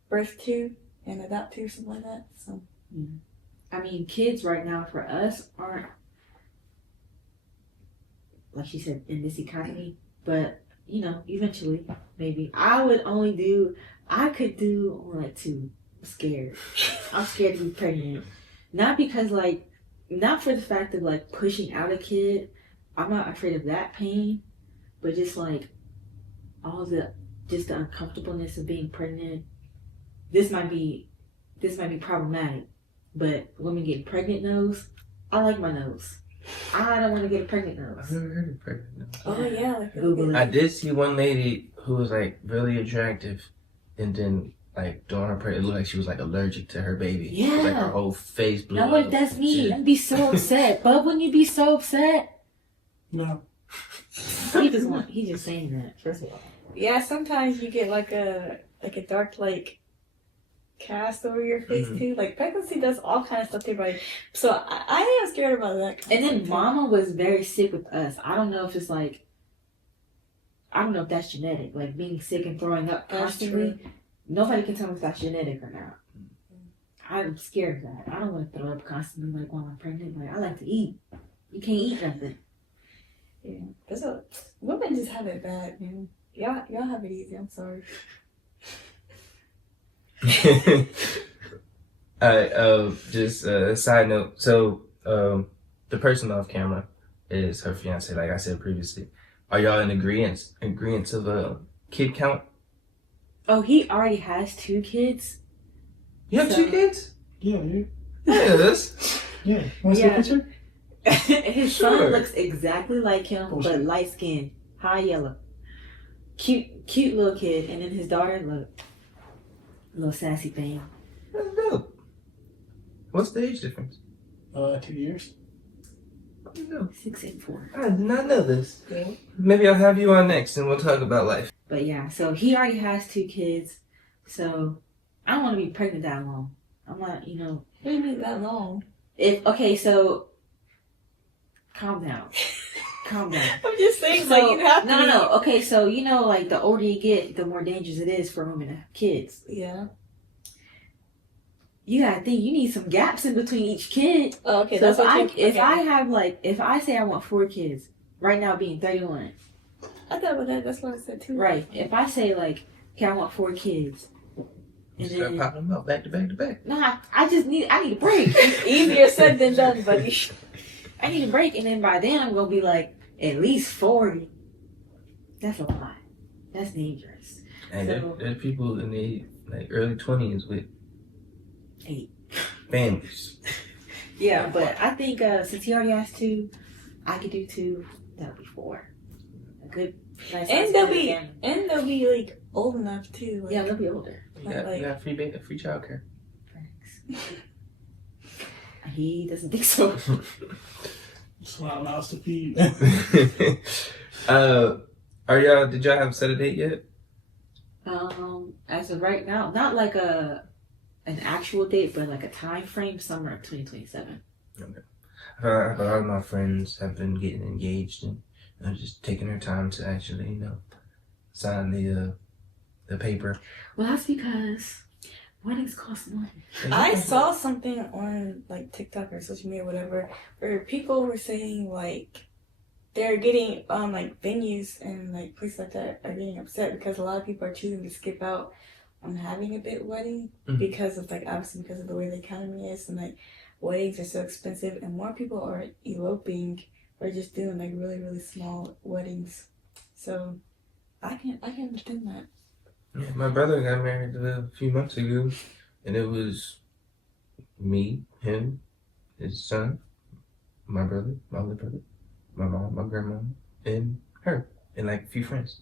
birth 2 and adopt 2, something like that. So. I mean, kids right now for us aren't, like she said, in this economy. But you know, eventually, maybe I could do like 2. I'm scared. I'm scared to be pregnant. Not because not for the fact of like pushing out a kid. I'm not afraid of that pain, but just like all the uncomfortableness of being pregnant. This might be problematic, but women getting pregnant nose, I like my nose. I don't want to get a pregnant nose. I've never heard of pregnant nose. Oh yeah, like Google it. I did see one lady who was like really attractive, and then like during her pregnancy, it looked like she was like allergic to her baby. Yeah. Like her whole face blew No, up. that's me. I'd be so upset. Bub, wouldn't you be so upset? No. He's just saying that, first of all. Yeah, sometimes you get like a dark like cast over your face too. Like pregnancy does all kinds of stuff to your body. So I am scared about that. And then Mama was very sick with us. I don't know if it's like, I don't know if that's genetic. Like being sick and throwing up constantly. Nobody can tell me if that's genetic or not. I'm scared of that. I don't want to throw up constantly like while I'm pregnant. Like I like to eat. You can't eat nothing. Yeah. Women just have it bad, man. Y'all have it easy. I'm sorry. Alright, just a side note. So, the person off camera is her fiance, like I said previously. Are y'all in agreement of a kid count? Oh, he already has 2 kids. You have 2 kids? Yeah. Yes. Yeah. Want to see a picture? His Sure. son looks exactly like him, but light skinned, high yellow. Cute little kid. And then his daughter, look, little sassy thing. That's dope. What's the age difference? 2 years. I don't know. 6 and 4. I did not know this. Maybe I'll have you on next and we'll talk about life. But yeah, so he already has 2 kids. So I don't want to be pregnant that long. I'm not, you know. What do you mean that long? So calm down. Calm down. I'm just saying, So, like you have to. no. Okay, so you know, like the older you get, the more dangerous it is for women to have kids. Yeah. You gotta think you need some gaps in between each kid. Oh, okay. So That's what if I say I want 4 kids, right now being 31, I thought about that. That's what I said too. right? If I say like, okay, I want 4 kids, and Start then popping them out back to back to back. nah, I need a break. Easier said than done, buddy. I need a break, and then by then I'm gonna be like at least 40. That's a lot. That's dangerous. And So- there's people in the like early 20s with 8. families. Yeah, but I think since he already has 2, I could do 2. That'll be 4. A good. Nice And they'll be like old enough too. Like, Yeah, they'll be older. You got free childcare. Thanks. He doesn't think so. That's why I'm out to feed. Did y'all have a set a date yet? As of right now, not like a an actual date, but like a time frame, summer of 2027. Okay. I feel like a lot of my friends have been getting engaged and just taking their time to actually, sign the paper. Well, that's because weddings cost money. I saw something on like TikTok or social media, whatever, where people were saying like they're getting like venues and like places like that are getting upset because a lot of people are choosing to skip out on having a big wedding because of like obviously because of the way the economy is and like weddings are so expensive and more people are eloping or just doing like really really small weddings. So I can understand that. Yeah, my brother got married a few months ago, and it was me, him, his son, my brother, my other brother, my mom, my grandma, and her, and like a few friends.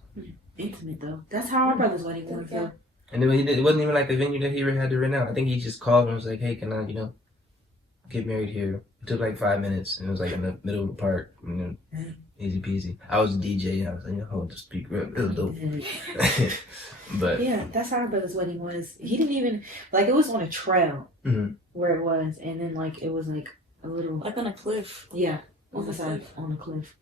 Intimate though. That's how our brother's wedding went. Yeah. And it wasn't even like a venue that he had to rent out. I think he just called and was like, "Hey, can I, get married here?" It took like 5 minutes, and it was like in the middle of the park, easy peasy. I was a DJ. I was like, hold the speaker up. It was dope. But yeah, that's how our brother's wedding was. He didn't even like it was on a trail where it was, and then like it was like a little like on a cliff. Yeah, on the side on a cliff,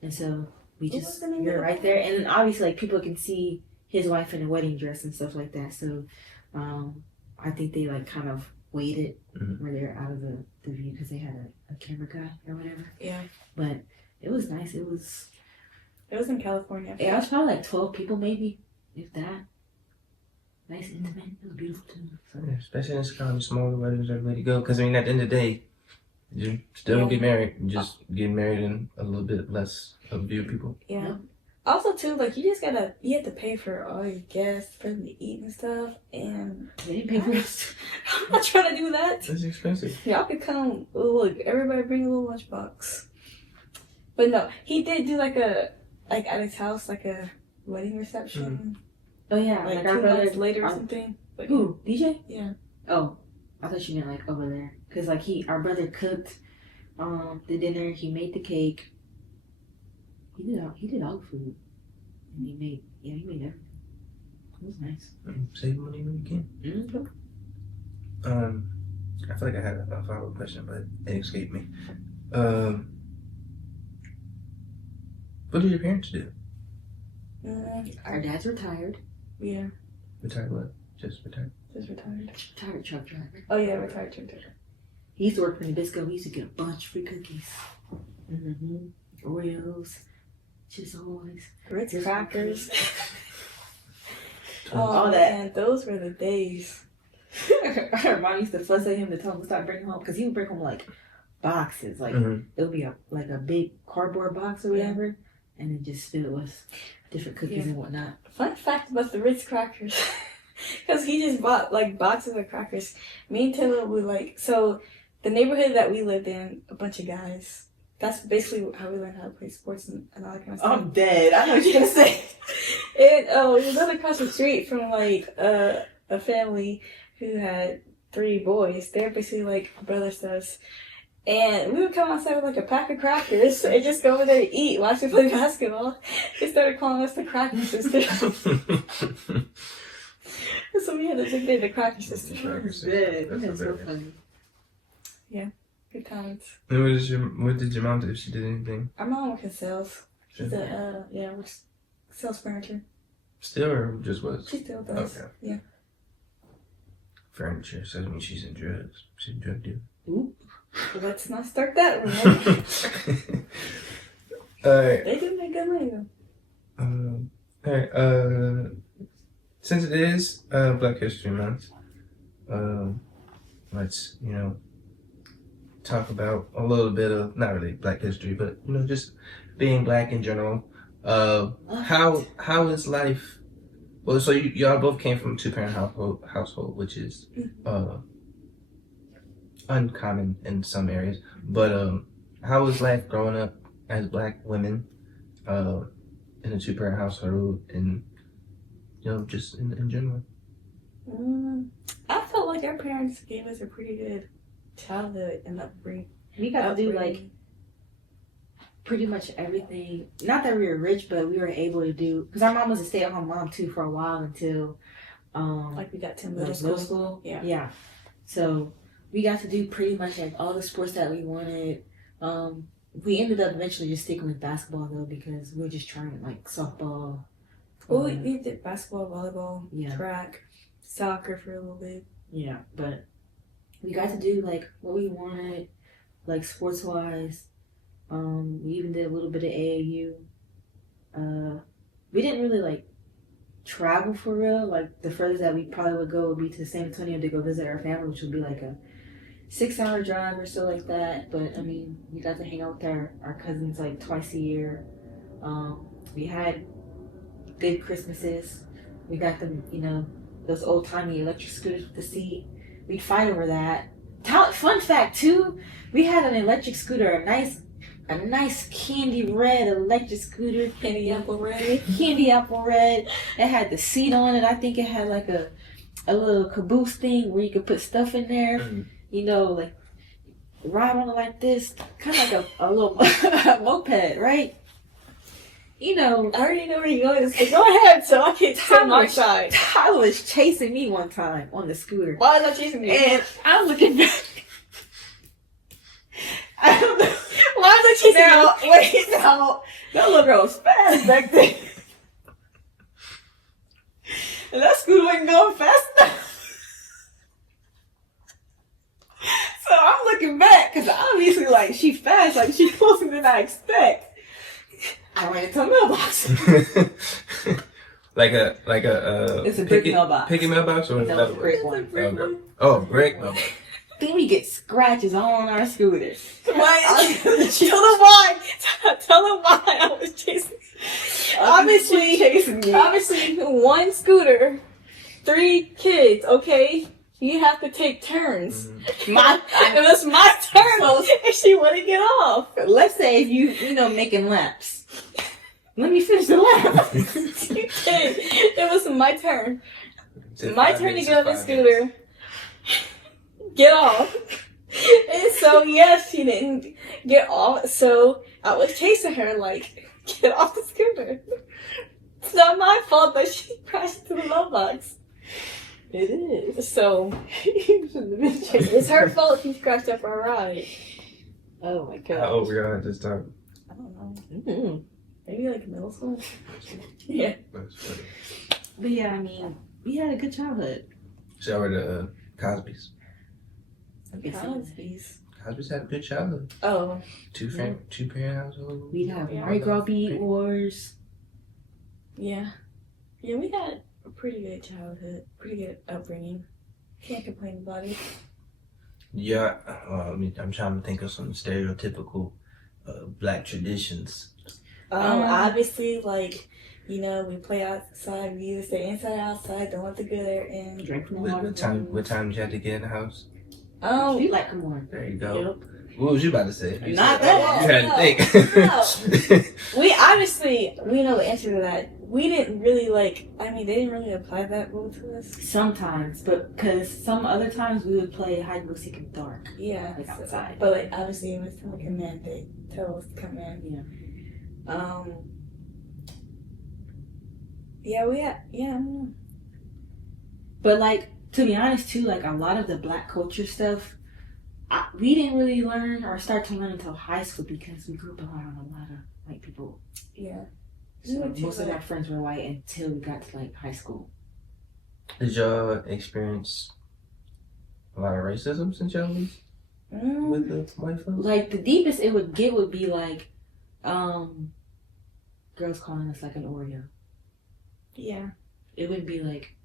and so you're right there, and then obviously like people can see his wife in a wedding dress and stuff like that. So, I think they like kind of waited where they're out of the view because they had a camera guy or whatever. Yeah, but it was nice. It was in California. Yeah, it was probably like 12 people maybe, if that. Nice, intimate. It was beautiful too. So. Yeah, especially in this kind of smaller weddings, are the way to go. Because I mean, at the end of the day, you still get married. You just get married in a little bit less of a view of people. Yeah. Also too, like you have to pay for all your guests, for them to eat and stuff, and they didn't pay for it. I'm not trying to do that. That's expensive. Y'all could come. Look, everybody bring a little lunchbox. But no, he did do like at his house like a wedding reception. Oh yeah, like our 2 brother months later or something. Like, who? DJ? Yeah. Oh, I thought you meant like over there, cause like our brother cooked, the dinner. He made the cake. He did all the food, and he made everything. It was nice. Save money when you can. I feel like I had a follow-up question, but it escaped me. What do your parents do? Our dad's retired. Yeah. Retired what? Just retired? Just retired. Retired truck driver. Oh yeah, retired truck driver. He used to work for Nabisco. We used to get a bunch of free cookies. Oreos. Just always. Ritz crackers. All that. Man, those were the days. Our mom used to fuss at him to tell him to stop bringing home, because he would bring home like boxes. Like it would be a big cardboard box or whatever, and then just fill it with different cookies and whatnot. Fun fact about the Ritz crackers. Because he just bought like boxes of crackers. Me and Taylor would so the neighborhood that we lived in, a bunch of guys. That's basically how we learned how to play sports and all that kind of stuff. I'm dead. I know what you're gonna say. And we lived across the street from like a family who had 3 boys. They're basically like brothers to us. And we would come outside with like a pack of crackers and just go over there to eat, watch them play basketball. They started calling us the Cracker Sisters. So we had a nickname, the Cracker Sisters. That's so funny. Yeah, good times. And what did your mom do if she did anything? Our mom worked in sales. She's sells furniture. Still, or just was? She still does. Okay. Yeah. Furniture, so that means she's in drugs. She's a drug dealer. Ooh. Let's not start that one. Alright. They do make good money though. Alright, since it is Black History Month, let's, talk about a little bit of, not really Black history, but, just being Black in general. How is life? Well, so y'all both came from a 2-parent household, which is uncommon in some areas. But how is life growing up as Black women in a 2-parent household, and just in general? I felt like our parents gave us a pretty good childhood and upbringing. We got to do like pretty much everything. Not that we were rich, but we were able to do, because our mom was a stay-at-home mom too for a while until Like we got 10 like middle school. Yeah. Yeah. So we got to do pretty much like all the sports that we wanted. We ended up eventually just sticking with basketball though because we were just trying like softball. Well, we did basketball, volleyball, Yeah. track, soccer for a little bit. Yeah, but we got to do like what we wanted, like sports wise. We even did a little bit of AAU. We didn't really like travel for real. Like the furthest that we probably would go would be to San Antonio to go visit our family, which would be like a 6-hour drive or so like that. But I mean, we got to hang out with our cousins like twice a year. We had good Christmases. We got them, you know, those old timey electric scooters with the seat. We'd fight over that. Fun fact too, we had an electric scooter, a nice candy red electric scooter. Candy apple red. Candy apple red. It had the seat on it. I think it had like a little caboose thing where you could put stuff in there. Mm-hmm. You know, like ride on it like this, kind of like a little moped, right? You know, I already know where you're going. So go ahead, so I can tell my side. Tyler was chasing me one time on the scooter. Why is that chasing me? And I'm looking back. I don't know. Why is that chasing Now, me? wait, now, that little girl was fast back then. And that scooter wasn't going fast enough. So I'm looking back, because obviously, like, she fast, like, she closer than I expect. I ran into a mailbox. like a It's a brick mailbox. Picket mailbox or No, another it's a brick one? one. Oh, brick mailbox. Then we get scratches all on our scooters. Why? Tell them why. Tell them why I was chasing. Obviously, chasing me. Obviously, one scooter, 3 kids. Okay, you have to take turns. Mm-hmm. It was my turn, and she wouldn't get off. Let's say if you know, making laps. Let me finish the lap. Okay, it was my turn. Said My 5 turn to minutes get on or the 5 scooter. minutes. Get off. And so, yes, she didn't get off. So I was chasing her, like, get off the scooter. It's not my fault that she crashed into the mailbox. It is. So it's her fault she crashed up our ride. Oh my god. How old were y'all at this time? I don't know. Mm-hmm. Maybe like middle school. Yeah. That's funny. But yeah, I mean, we had a good childhood. Y'all were the Cosby's. Cosby's. Cosby's had a good childhood. Oh. Two parent household. We'd have Yeah. Mardi Gras bead wars. Yeah. Yeah, we had a pretty good childhood. Pretty good upbringing. Can't complain about it. Yeah, I'm trying to think of some stereotypical black traditions. Obviously, like, you know, we play outside. We either stay inside or outside. Don't let the good air in. Drink from the water. What time did you have to get in the house? You like, come on. There you go. Yep. What was you about to say? You Not said- that. You had to think. We obviously, we know the answer to that. We didn't really they didn't really apply that rule to us. Sometimes, but because some other times we would play hide and go seek in the dark. Yeah. Like outside. But like, obviously, it was still a command. They tell us to come in. Yeah. Yeah, I don't know. But like, to be honest too, like a lot of the black culture stuff, we didn't really learn or start to learn until high school because we grew up around a lot of white people. Yeah. So most of our friends were white until we got to like high school. Did y'all experience a lot of racism since y'all was with the white folks? Like the deepest it would get would be like, girls calling us like an Oreo. Yeah. It wouldn't be like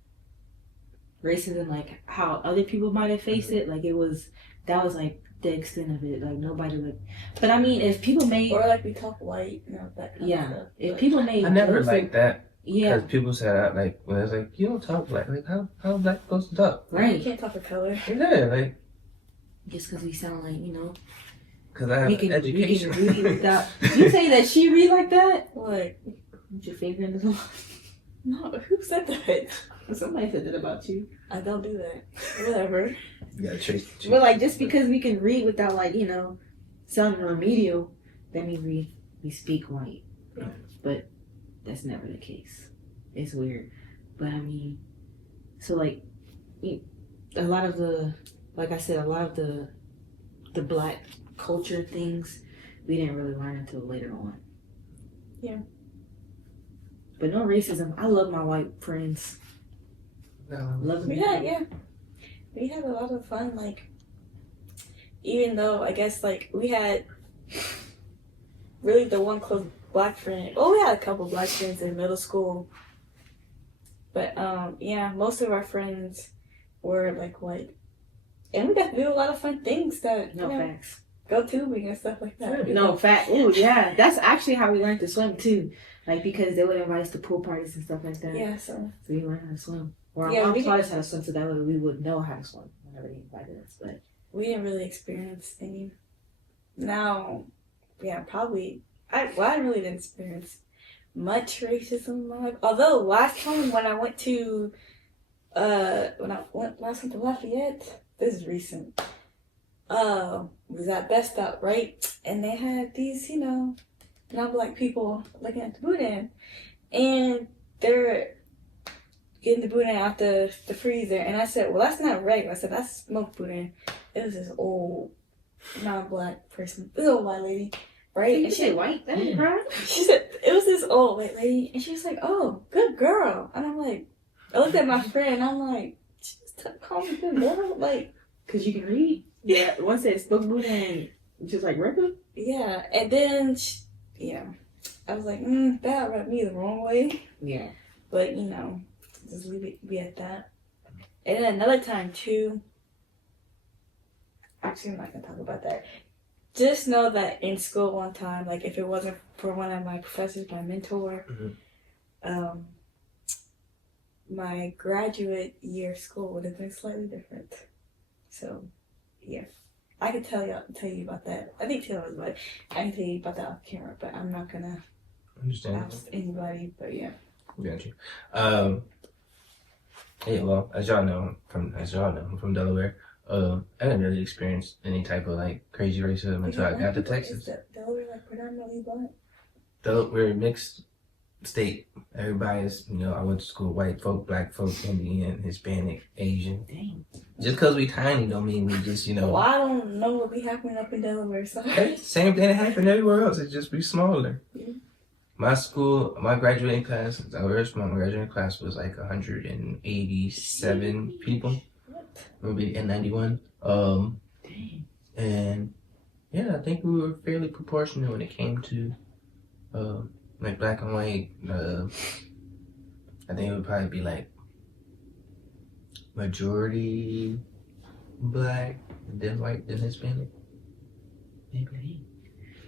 racism like how other people might have faced it. Like that was like the extent of it. Like nobody would. But I mean, if people made Or like we talk white, you know, that kind of stuff. if people made I never jokes, liked that. Yeah, Because people said, like, when it's like, you don't talk black. Like, how black supposed to talk? You right. can't talk for color. Yeah, like, Just because we sound like, you know, because I have we can education. read without. You say that she read like that? Like, Put your finger in the no, who said that? Somebody said that about you. I don't do that. Whatever. You gotta trace the But like, just because we can read without like, you know, sounding remedial, that means we speak white. But that's never the case. It's weird. But I mean, So like, a lot of the, like I said, a lot of the Black culture things we didn't really learn until later on. Yeah. But no racism. I love my white friends. No. Love them. We had a lot of fun. Like, even though I guess like we had really the one close Black friend. Well, we had a couple Black friends in middle school, but yeah, most of our friends were like white, and we got to do a lot of fun things that No facts. go tubing and stuff like that. No fact. Ooh, yeah. That's actually how we learned to swim too. Like because they would invite us to pool parties and stuff like that. Yeah, so we learned how to swim. Or Yeah, our we mom taught us how to swim so that way we would know how to swim whenever they invited us. But we didn't really experience any. Now, yeah, probably. I really didn't experience much racism in my life. Although last time when I went to, last time to Lafayette, this is recent. Was at Best Stop, right? And they had these, non-Black people looking at the boudin, and they're getting the boudin out the freezer. And I said, well, that's not regular. I said, that's smoked boudin. It was this old non-Black person, this old white lady, right? and she white. That ain't right. She said it was this old white lady, and she was like, "Oh, good girl." And I'm like, I looked at my friend, and I'm like, she just called me good girl, like, Cause you can read. Yeah. One said smoked boudin, just like regular. yeah. And then, I was like, that rubbed me the wrong way. Yeah. But just leave it be at that. And then another time too. Actually, I'm not gonna talk about that. Just know that in school one time, like if it wasn't for one of my professors, my mentor, my graduate year of school would have been slightly different. So, yeah, I could tell you about that. I think Taylor was about it. I can tell you about that off camera, but I'm not gonna ask anybody. But yeah, Got you. Yeah, well, as y'all know, I'm from Delaware. I didn't really experience any type of like crazy racism until I got to Texas. Is Delaware like predominantly Black? We're a mixed state. Everybody is, I went to school, white folk, Black folk, Indian, Hispanic, Asian. Dang. Just because we tiny don't mean we just, Well, I don't know what be happening up in Delaware, so. Same thing that happened everywhere else. It's just we smaller. Yeah. My school, my graduating class, I was very small. My graduating class was like 187 people. Maybe in 91. And yeah, I think we were fairly proportionate when it came to like Black and white. I think it would probably be like majority Black, then white, then Hispanic. Maybe.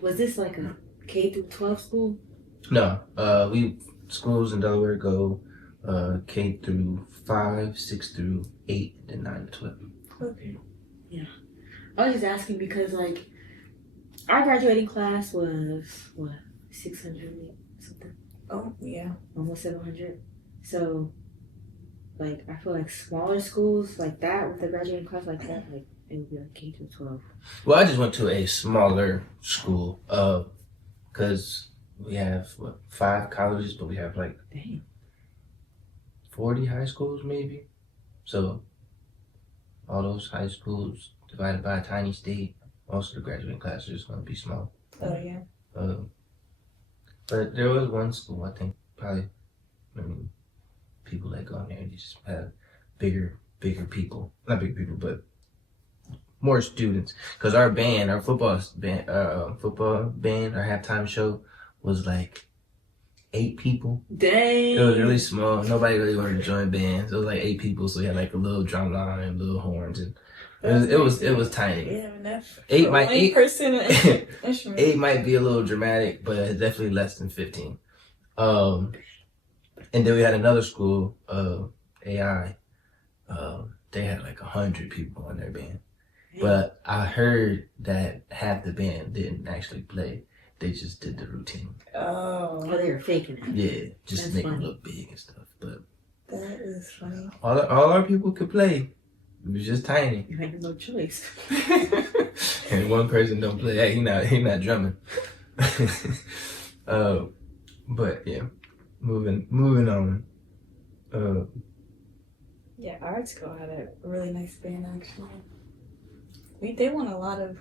Was this like a K-12 school? No, schools in Delaware go K through 5, 6 through 8, and 9 to 12. Okay. Yeah. I was just asking because like our graduating class was what, 600 something? Oh yeah. Almost 700. So like I feel like smaller schools like that with a graduating class like that, like it would be like K-12. Well, I just went to a smaller school, because we have 5 colleges, but we have like 40 high schools maybe. So all those high schools divided by a tiny state, most of the graduating classes is going to be small. Oh yeah. But there was one school, I think, probably, people that go in there, they just have bigger people. Not bigger people, but more students. Because our football band, our halftime show was like 8 people. Dang. It was really small. Nobody really wanted to join bands. It was like 8 people, so we had like a little drum line and little horns, and it was tiny. Yeah, enough. 8 person instrument. 8 might be a little dramatic, but it's definitely less than 15. And then we had another school, AI. They had like 100 people in their band, but I heard that half the band didn't actually play. They just did the routine. Oh, they were faking it. Yeah, just That's to make funny. them look big and stuff. But that is funny. all our people could play. It was just tiny. You had no choice. And one person don't play. Hey, he not drumming. But yeah, moving on. Yeah, art school had a really nice band actually. They won a lot of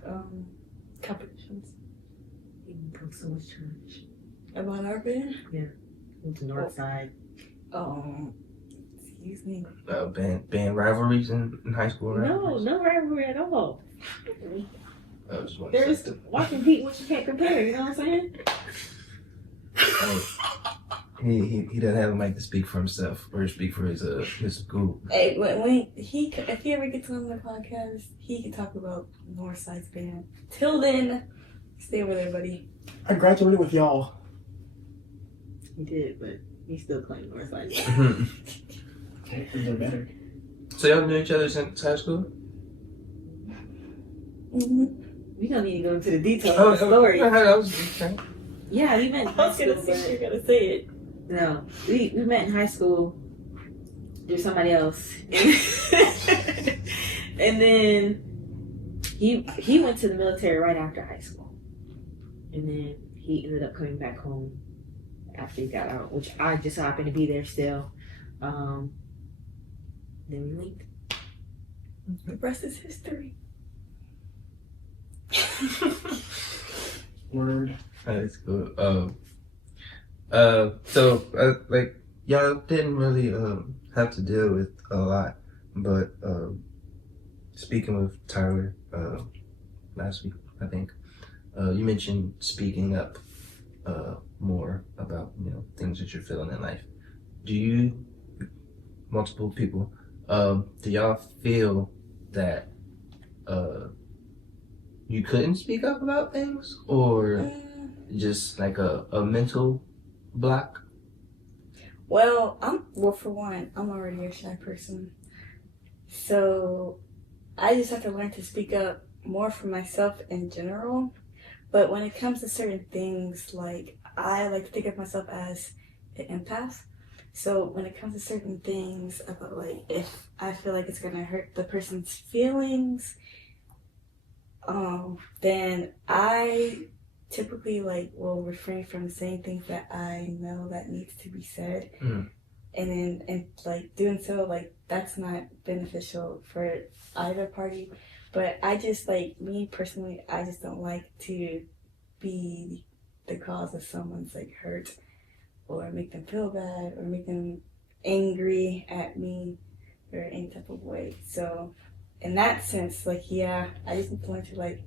competitions. You talk so much trash. About our band? Went to Northside. Excuse me. Band rivalries in high school. Rivalries? No rivalry at all. I just want There's to why compete what you can't compare, you know what I'm saying? he doesn't have a mic to speak for himself or speak for his school. Hey, if he ever gets on the podcast, he can talk about Northside's band. Till then, stay over there, buddy. I graduated with y'all. He did, but he still claimed Northside. They're better. So y'all knew each other since high school? Mm-hmm. We don't need to go into the details of the story. Yeah, we met in I high was school. gonna say you're gonna say it. No, we met in high school through somebody else, and then he went to the military right after high school, and then he ended up coming back home after he got out, which I just happened to be there still. Then we linked. The rest is history. Word. That's cool. Like y'all didn't really have to deal with a lot, but speaking with Tyler last week, I think you mentioned speaking up more about things that you're feeling in life. Do you, multiple people, do y'all feel that you couldn't speak up about things, or just like a mental block? Well, for one, I'm already a shy person. So I just have to learn to speak up more for myself in general. But when it comes to certain things, like I like to think of myself as an empath. So when it comes to certain things about like if I feel like it's gonna hurt the person's feelings, then I typically will refrain from saying things that I know that needs to be said. Mm. And doing so, that's not beneficial for either party. But I just me personally, I just don't like to be the cause of someone's hurt or make them feel bad or make them angry at me or any type of way. So in that sense, I just need to learn to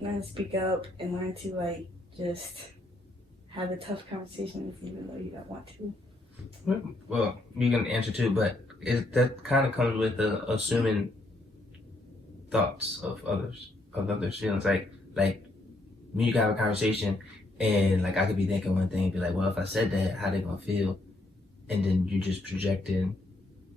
learn to speak up and learn to just have the tough conversations even though you don't want to. Well, you can answer too, but that kind of comes with assuming thoughts of others feelings. Like when you can have a conversation and I could be thinking one thing and be like, well, if I said that, how they gonna feel? And then you just projecting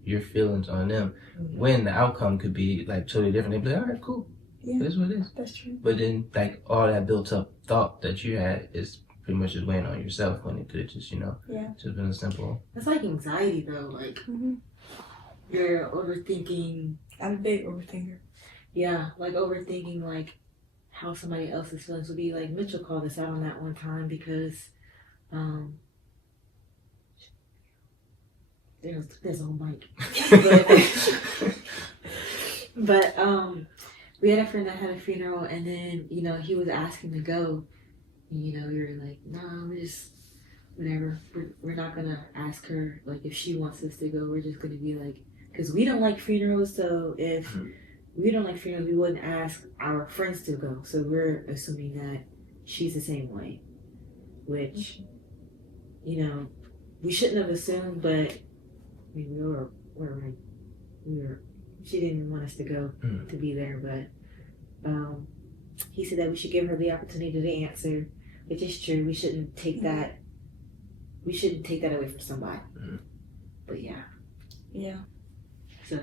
your feelings on them, when the outcome could be totally different. They'd be like, all right, cool. Yeah, that's what it is. That's true. But then all that built up thought that you had is pretty much just weighing on yourself when it could have just just been a simple. That's like anxiety though. You're overthinking. I'm a big overthinker. Yeah, overthinking how somebody else's feelings would be. Mitchell called us out on that one time because there's a whole mic. but we had a friend that had a funeral, and then he was asking to go. And, we were like, no, we're just whatever. We're not gonna ask her if she wants us to go. We're just gonna be because we don't like funerals. So if we don't like funerals, we wouldn't ask our friends to go. So we're assuming that she's the same way, which we shouldn't have assumed, but we were she didn't want us to go to be there, but he said that we should give her the opportunity to answer, which is true. We shouldn't take that away from somebody. But yeah. So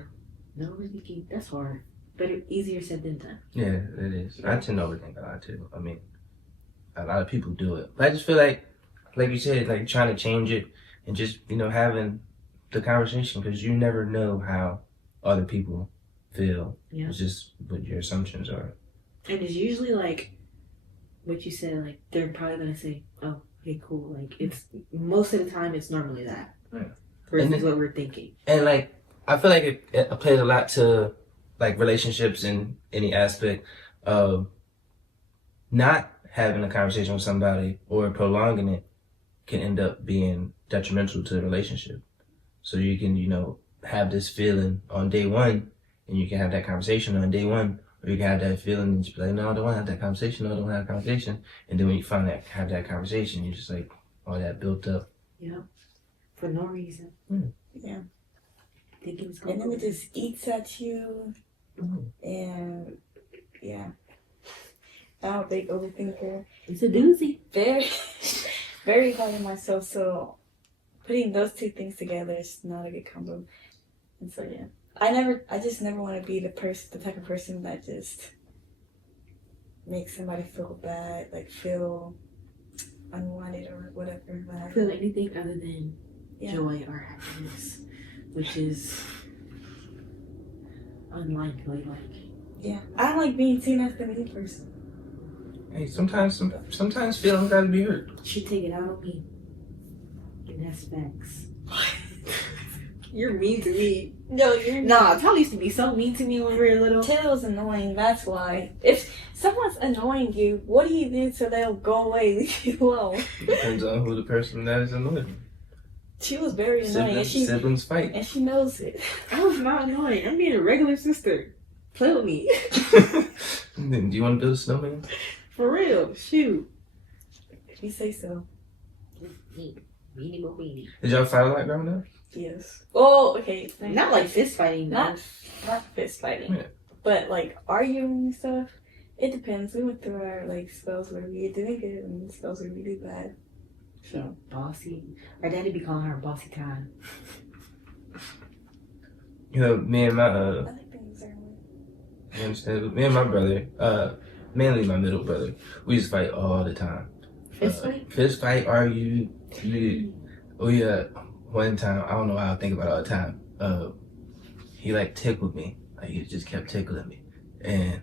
no overthinking, that's hard, but easier said than done. Yeah, it is. I tend to overthink a lot too. I mean, a lot of people do it, but I just feel like you said, trying to change it and just having the conversation, because you never know how other people feel. Yeah. It's just what your assumptions are. And it's usually what you said, they're probably gonna say, oh, okay, cool. It's most of the time it's normally that. Right. Versus what we're thinking. And I feel like it plays a lot to like relationships in any aspect of not having a conversation with somebody or prolonging it can end up being detrimental to the relationship. So you can, have this feeling on day one, and you can have that conversation on day one, or you can have that feeling and just be like, no, I don't want to have that conversation, no, I don't want to have a conversation. And then when you finally have that conversation, you're just like, all that built up. Yeah. For no reason. Yeah. Thinking it's And then it just eats at you. And yeah. I'm a big overthinker. It's a doozy. Very, very hard on myself. So putting those two things together is not a good combo. And so yeah. I just never want to be the type of person that just makes somebody feel bad, like feel unwanted or whatever. Feel anything other than joy or happiness, which is unlikely. Yeah, I don't like being seen as the mean person. Hey, sometimes feelings gotta be hurt. She take it out on me. And that's facts. You're mean to me. No, you're Nah, Tyler used to be so mean to me when we were little. Taylor was annoying, that's why. If someone's annoying you, what do you do so they'll go away, leave you alone? Depends on who the person that is annoying. She was very annoying. Siblings fight. And she knows it. I was not annoying. I'm being a regular sister. Play with me. Do you want to build a snowman? For real. Shoot. If you say so. Weenie. Did y'all fight a lot growing up? Yes. Oh, okay. Not like fist fighting. Not fist fighting. Yeah. But like arguing and stuff. It depends. We went through our like spells where we did good and spells where we did bad. So bossy. Our daddy be calling her bossy time. Me and my I like things are you understand? Me and my brother, mainly my middle brother, we used to fight all the time. Fist fight, argue. One time, I don't know why I think about it all the time. He like tickled me. Like he just kept tickling me. And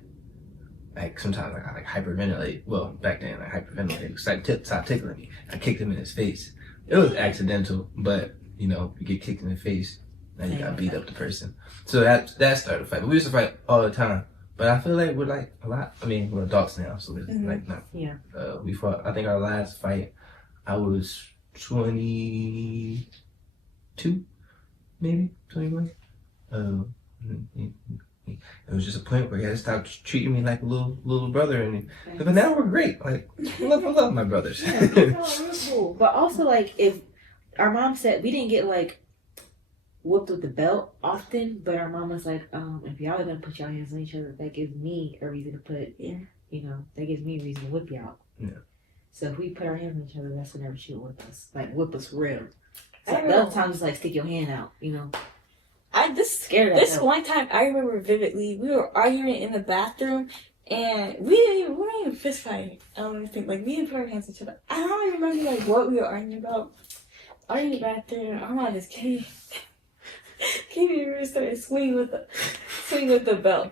like sometimes like I like hyperventilate. Well, back then I hyperventilated. It's like stop tickling me. I kicked him in his face. It was accidental, but you get kicked in the face, now you gotta beat up the person. So that started a fight. But we used to fight all the time. But I feel like we're like a lot. I mean, we're adults now, so it's like not. Yeah. We fought. I think our last fight, I was 22, maybe 21. It was just a point where he had to stop treating me like a little brother, but now we're great. Like I love my brothers. Yeah, real cool. But also, like, if our mom said we didn't get like whooped with the belt often, but our mom was like, if y'all are gonna put y'all hands on each other, that gives me a reason to put, that gives me a reason to whip y'all. Yeah. So if we put our hands on each other, that's whenever she would whip us, like whip us real. So the other time just like stick your hand out, This one time I remember vividly, we were arguing in the bathroom and we weren't even fist fighting. I don't even think, like, we didn't put our hands on each other. I don't even remember like what we were arguing about. Arguing in the bathroom, I'm on this came here and started swinging with the belt.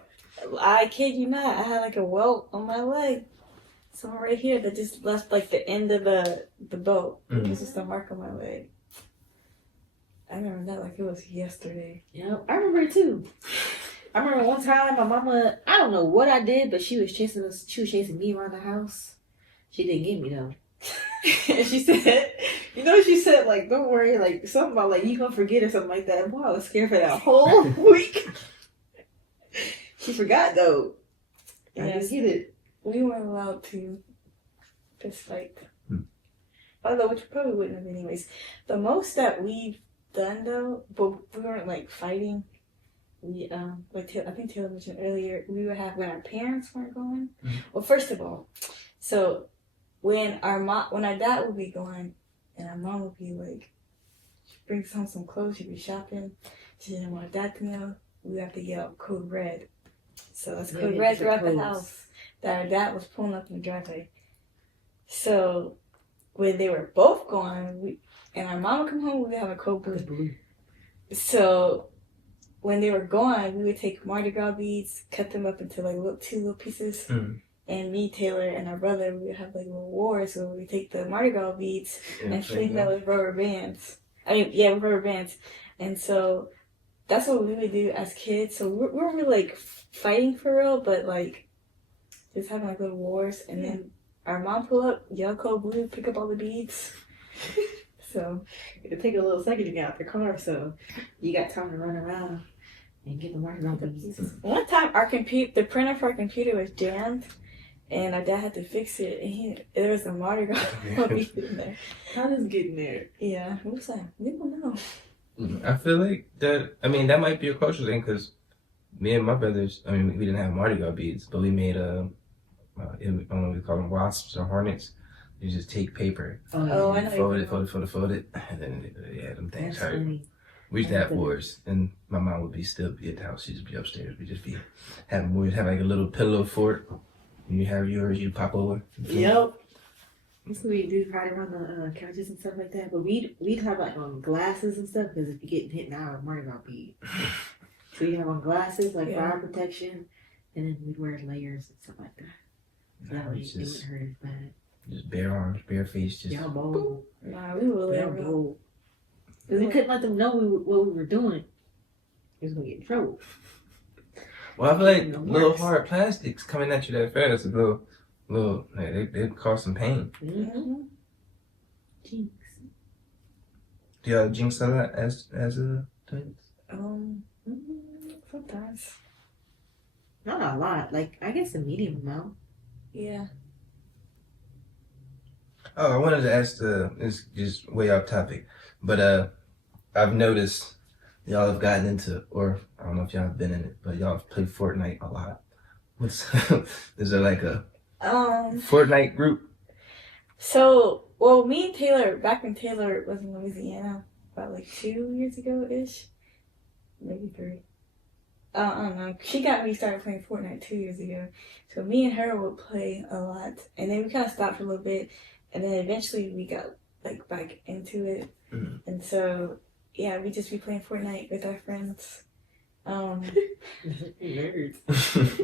I kid you not, I had like a welt on my leg. So right here that just left like the end of the belt. It was just a mark on my leg. I remember that like it was yesterday. Yeah, I remember it too. I remember one time my mama, I don't know what I did, but she was chasing me around the house. She didn't get me though. And she said, she said, like, don't worry, like, something about, like, you gonna forget or something like that. Boy, I was scared for that whole week. She forgot, though. I didn't get it. We weren't allowed to fist fight. Although, which probably wouldn't have anyways. The most that we've done, though, but we weren't, like, fighting. We, like, I think Taylor mentioned earlier, we would have when our parents weren't going. Well, first of all, so when our dad would be going, and our mom would be like, she brings home some clothes, she'd be shopping, she didn't want dad to know, we would have to yell code red. So that's code red throughout the house that our dad was pulling up in the driveway. So when they were both gone, and our mom would come home, we would have a code blue. So when they were gone, we would take Mardi Gras beads, cut them up into like two little pieces. And me, Taylor, and our brother, we would have like little wars where we take the Mardi Gras beads and fling them with rubber bands. With rubber bands. And so that's what we would do as kids. So we weren't really like fighting for real, but like just having like little wars. And then our mom pull up, yellow, cold, blue, pick up all the beads. So It'll take a little second to get out the car, so you got time to run around and get the markers on the pieces. one time the printer for our computer was jammed. And our dad had to fix it, and there was a Mardi Gras bead in there. How does it get in there? Yeah, we was like, we don't know. I feel like that. I mean, that might be a cultural thing because me and my brothers. I mean, we didn't have Mardi Gras beads, but we made I don't know what we call them, wasps or hornets. You just take paper, Oh, I know. fold it, and then them things That's hurt. funny. We used to have wars, and my mom would still be at the house. She'd just be upstairs. We'd just be having wars, have like a little pillow fort. You have yours, you pop over. Yep. That's what we do, right around the couches and stuff like that. But we'd have like on glasses and stuff because if you get hit now, Mardi Gras bead. So you have on glasses like fire protection, and then we'd wear layers and stuff like that. So that way it wouldn't hurt as bad. Just bare arms, bare face, just. Y'all bold. Nah, we were Y'all like, bold. Because we couldn't let them know what we were doing. We was gonna get in trouble. Well, I feel like little hard plastics coming at you that fast is a little, like, they cause some pain. Mm-hmm. Jinx. Do y'all jinx a lot as twins? sometimes. Not a lot. Like, I guess a medium amount. Yeah. Oh, I wanted to ask it's just way off topic, but I've noticed y'all have gotten into, or I don't know if y'all have been in it, but y'all have played Fortnite a lot. Is there like a Fortnite group? So, well, me and Taylor, back when Taylor was in Louisiana, about like 2 years ago-ish, maybe 3. I don't know. She got me started playing Fortnite 2 years ago. So me and her would play a lot. And then we kind of stopped for a little bit. And then eventually we got like back into it. Mm-hmm. And so, yeah, we just be playing Fortnite with our friends. Nerds.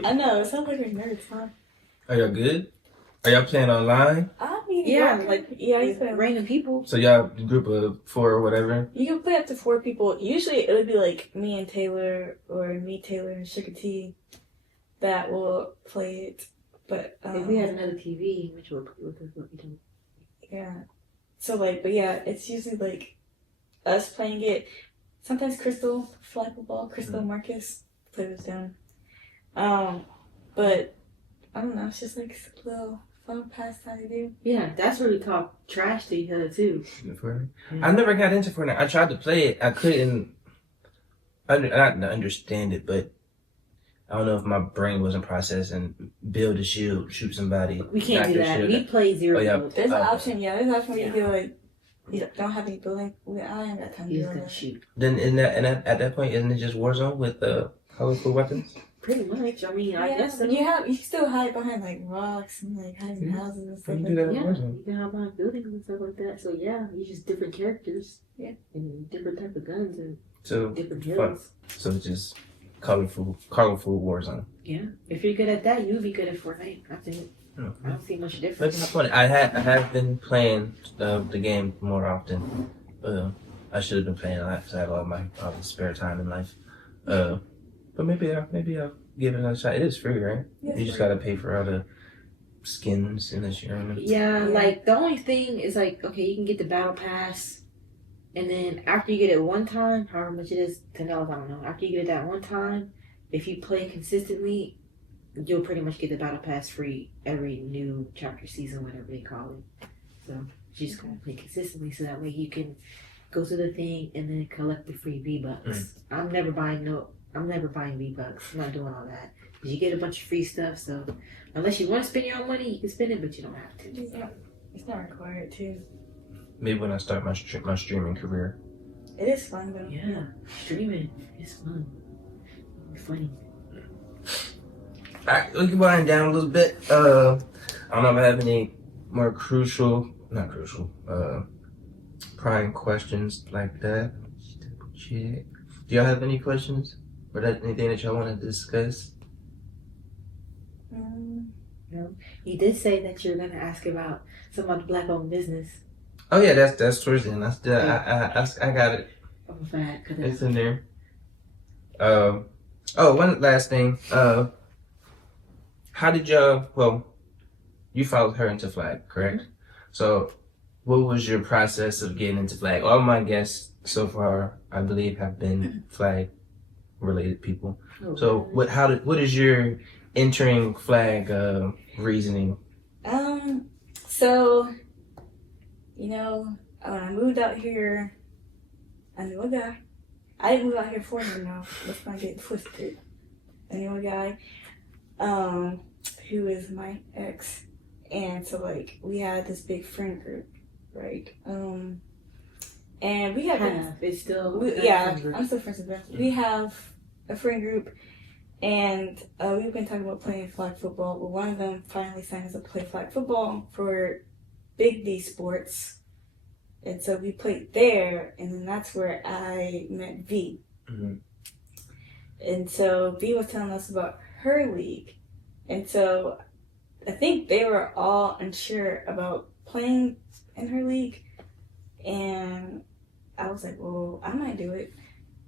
I know, it sounds like we're nerds, huh? Are y'all good? Are y'all playing online? I mean, Yeah, you play random people. So y'all a group of 4 or whatever? You can play up to 4 people. Usually it would be like me and Taylor, or me, Taylor, and Sugar T that will play it. But If we had another TV, which would play with us, but we don't. yeah. So like, but yeah, it's usually like us playing it. Sometimes Crystal, Flappable, Crystal Marcus play with them. But I don't know. It's just like a little fun pastime to do. Yeah, that's where we talk trash to each other too. Fortnite? I never got into Fortnite. I tried to play it. I couldn't not understand it, but I don't know if my brain wasn't processing. Build a shield, shoot somebody. We can't do that. We play zero. Oh, yeah. build. There's an option. Yeah, there's an option where you can like, you don't have any building. I don't have that time to He's do all gonna that. shoot. Then at that point, isn't it just Warzone with colorful weapons? Pretty much. I mean, I Yeah, guess so. but you can still hide behind like rocks and like hiding Yeah. houses and stuff You like can do that. that. Yeah, Warzone. you can have my buildings and stuff like that. So yeah, you just different characters. Yeah. And different type of guns and So different fun. kills. So it's just colorful Warzone. Yeah. If you're good at that, you'll be good at Fortnite. I think. I don't see much But difference. it's funny. I have been playing the game more often. I should have been playing a lot because I have all the spare time in life. But maybe I'll give it another shot. It is free, right? Yes, You just free. gotta pay for all the skins in this year. Yeah, like the only thing is like, okay, you can get the battle pass, and then after you get it one time, however much it is, $10, I don't know. After you get it that one time, if you play consistently, you'll pretty much get the battle pass free every new chapter, season, whatever they call it. So you just gotta play consistently, so that way you can go through the thing and then collect the free V-Bucks. I'm never buying V-Bucks. I'm not doing all that. You get a bunch of free stuff, so unless you want to spend your own money, you can spend it, but you don't have to. It's not required too. Maybe when I start my streaming career. It is fun though. Yeah, streaming is fun. It's funny. Alright, we can wind down a little bit. I don't know if I have any more prying questions like that. Check. Do y'all have any questions? Or anything that y'all want to discuss? No. You did say that you're gonna ask about some of the black-owned business. Oh yeah, that's towards the end. I got it. Of a fact, 'cause It's in there. One last thing. How did y'all? Well, you followed her into flag, correct? So, what was your process of getting into flag? All my guests so far, I believe, have been flag-related people. Oh, So, what is your entering flag reasoning? So, when I moved out here, I knew a guy. I didn't move out here for him now. Let's not get twisted. I knew a guy, who is my ex. And so, like, we had this big friend group, right? And we have... It's still... I'm still friends with them. We have a friend group, and we've been talking about playing flag football. Well, one of them finally signed us up to play flag football for Big D Sports. And so we played there, and then that's where I met V. Mm-hmm. And so V was telling us about her league. And so I think they were all unsure about playing in her league. And I was like, well, I might do it.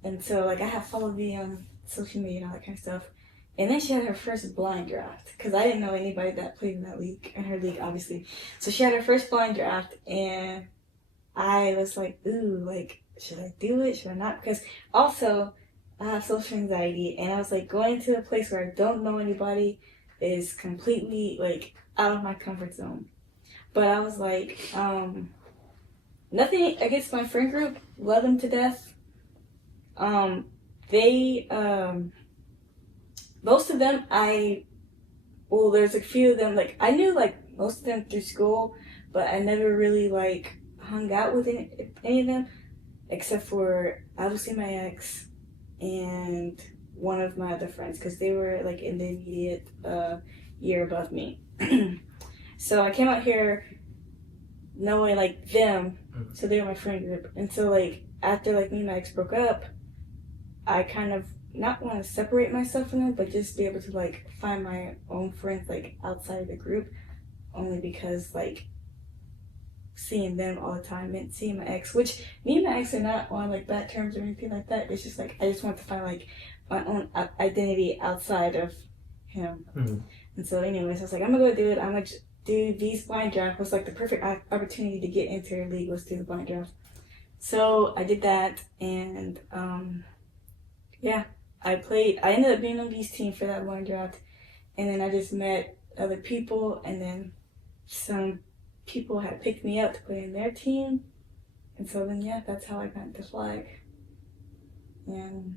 And so, like, I have followed V on social media and all that kind of stuff. And then she had her first blind draft, because I didn't know anybody that played in that league, in her league, obviously. So she had her first blind draft, and I was like, ooh, like, should I do it? Should I not? Because also, I have social anxiety, and I was like, going to a place where I don't know anybody is completely, like, out of my comfort zone. But I was like, nothing against my friend group, love them to death. Most of them, there's a few of them, like, I knew, like, most of them through school, but I never really, like, hung out with any of them, except for obviously my ex and one of my other friends, because they were like in the immediate year above me. So I came out here knowing like them, so they were my friend group. And so like after like me and my ex broke up, I kind of not want to separate myself from them, but just be able to like find my own friends like outside of the group, only because like seeing them all the time and seeing my ex, which me and my ex are not on like bad terms or anything like that. It's just like I just want to find like my own identity outside of him. Mm-hmm. And so anyways, I was like, I'm gonna go do it. I'm gonna do V's blind draft. Was like the perfect opportunity to get into her league was through the blind draft. So I did that, and I ended up being on V's team for that blind draft, and then I just met other people, and then some people had picked me up to play in their team, and so then that's how I got into flag. And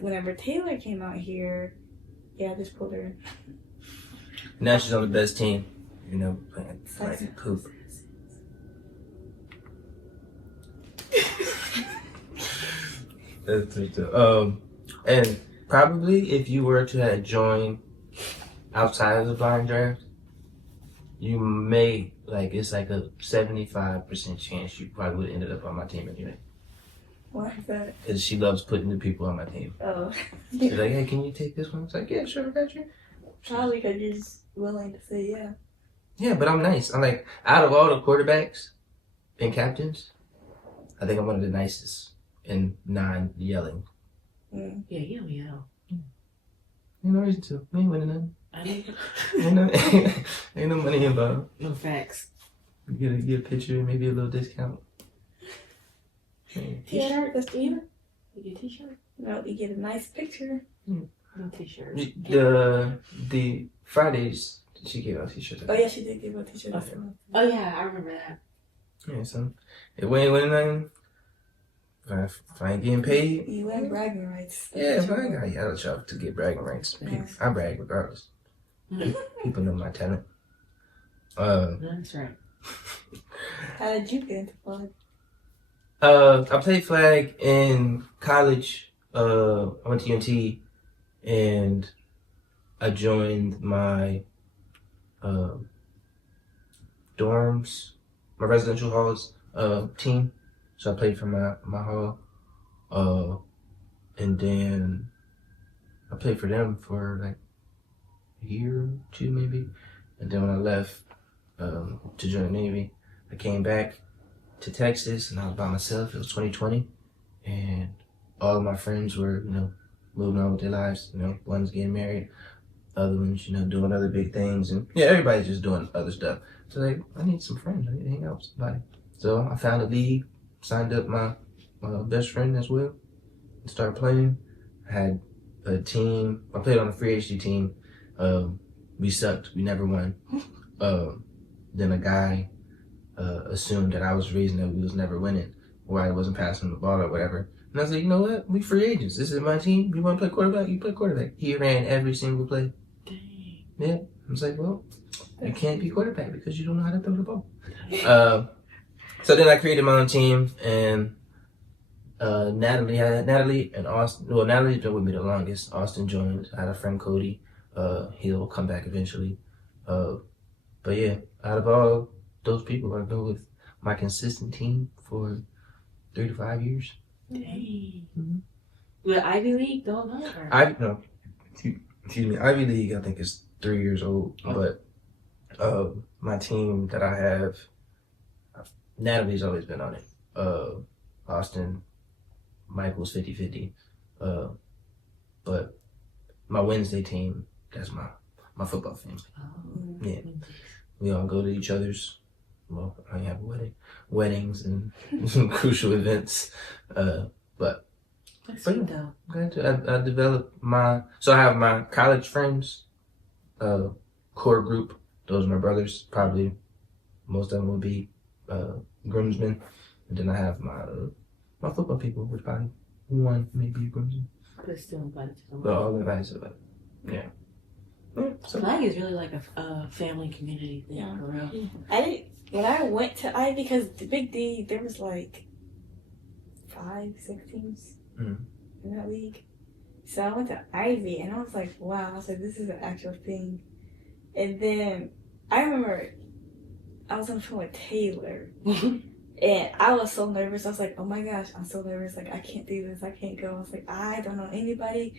whenever Taylor came out here, I just pulled her in. Now she's on the best team, playing like poop. And probably if you were to have joined outside of the blind draft, you may, it's like a 75% chance you probably would have ended up on my team anyway. Why is that? Because she loves putting the people on my team. Oh. She's like, hey, can you take this one? It's like, yeah, sure, I got you. Probably because you're just willing to say yeah. Yeah, but I'm nice. I'm like, out of all the quarterbacks and captains, I think I'm one of the nicest and non-yelling. Mm. Yeah, you don't yell. Ain't no reason to. We ain't winning nothing. I didn't. Ain't no money involved. No facts. You get a picture, maybe a little discount. T-shirt, that's the either. You get a t-shirt? No, you get a nice picture. No t-shirt. The Fridays, she gave out t-shirts. Oh yeah, she did give out t-shirts. Okay. Oh yeah, I remember that. Yeah, so if we ain't winning nothing, if I ain't getting paid. You ain't bragging rights. Yeah, but I got yell at y'all to get bragging rights. Yes. I brag regardless. People know my talent. That's right. How did you get into flag? I played flag in college. I went to UNT, and I joined my dorms, my residential halls team. So I played for my hall, and then I played for them for like a year or two maybe. And then when I left to join the Navy, I came back to Texas, and I was by myself. It was 2020, and all of my friends were, moving on with their lives. One's getting married, other ones, doing other big things, and everybody's just doing other stuff. So like, I need some friends. I need to hang out with somebody. So I found a league, signed up my best friend as well, and started playing. I had a team. I played on a free HD team. We sucked. We never won. Then a guy assumed that I was the reason that we was never winning, or I wasn't passing the ball or whatever. And I was like, you know what? We free agents. This is my team. You want to play quarterback? You play quarterback. He ran every single play. Dang. Yeah. I was like, well, you can't be quarterback because you don't know how to throw the ball. So then I created my own team, and Natalie and Austin. Well, Natalie's been with me the longest. Austin joined. I had a friend, Cody. He'll come back eventually. But yeah, out of all those people, I've been with my consistent team for 3 to 5 years. Dang. Mm-hmm. The Ivy League, don't know. No, excuse me. Ivy League, I think is 3 years old. But my team that I have, Natalie's always been on it. Austin, Michael's 50-50. But my Wednesday team, that's my football family. Oh. Yeah. We all go to each other's, well, I have weddings and some crucial events. But That's good though. I developed so I have my college friends, core group. Those are my brothers. Probably most of them will be groomsmen. And then I have my football people, which probably one may be a groomsman. But still invited to them. But all invited to it. Yeah. So Flag is really like a family community thing, Yeah. for real. When I went to Ivy, because the Big D, there was like 5-6 teams Mhm. in that league. So I went to Ivy, and I was like, wow. I was like, this is an actual thing. And then I remember I was on the phone with Taylor, and I was so nervous. I was like, oh my gosh, I'm so nervous. Like, I can't do this. I can't go. I was like, I don't know anybody,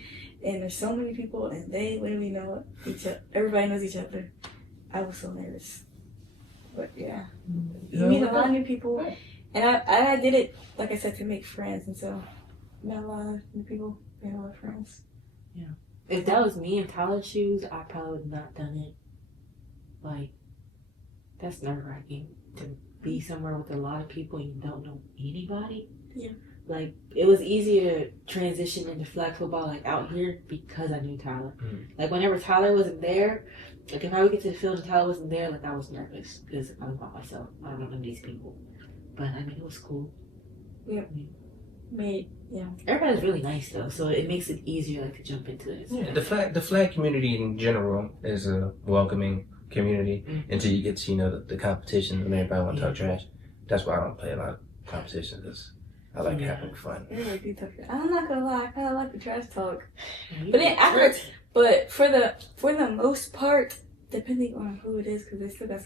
and there's so many people, and they literally know each other. Everybody knows each other. I was so nervous. But yeah, you meet a lot of new people, and I did it, like I said, to make friends, and so met a lot of new people, made a lot of friends. If that was me in college shoes, I probably would have not done it. Like, that's nerve-wracking to be somewhere with a lot of people and you don't know anybody. Yeah. Like, it was easier to transition into flag football, like, out here because I knew Tyler. Mm-hmm. Like, whenever Tyler wasn't there, like, if I would get to the field and Tyler wasn't there, like, I was nervous because I was by myself. I don't know these people. But, I mean, it was cool. Yeah. Everybody's really nice, though, so it makes it easier, like, to jump into it. Yeah, the flag community in general is a welcoming community until you get to the competition and everybody want to talk trash. That's why I don't play a lot of competitions, because I like having fun. Everybody do talk. I'm not gonna lie, I kind of like the trash talk. Yeah. But then after, but for the most part, depending on who it is, because they still got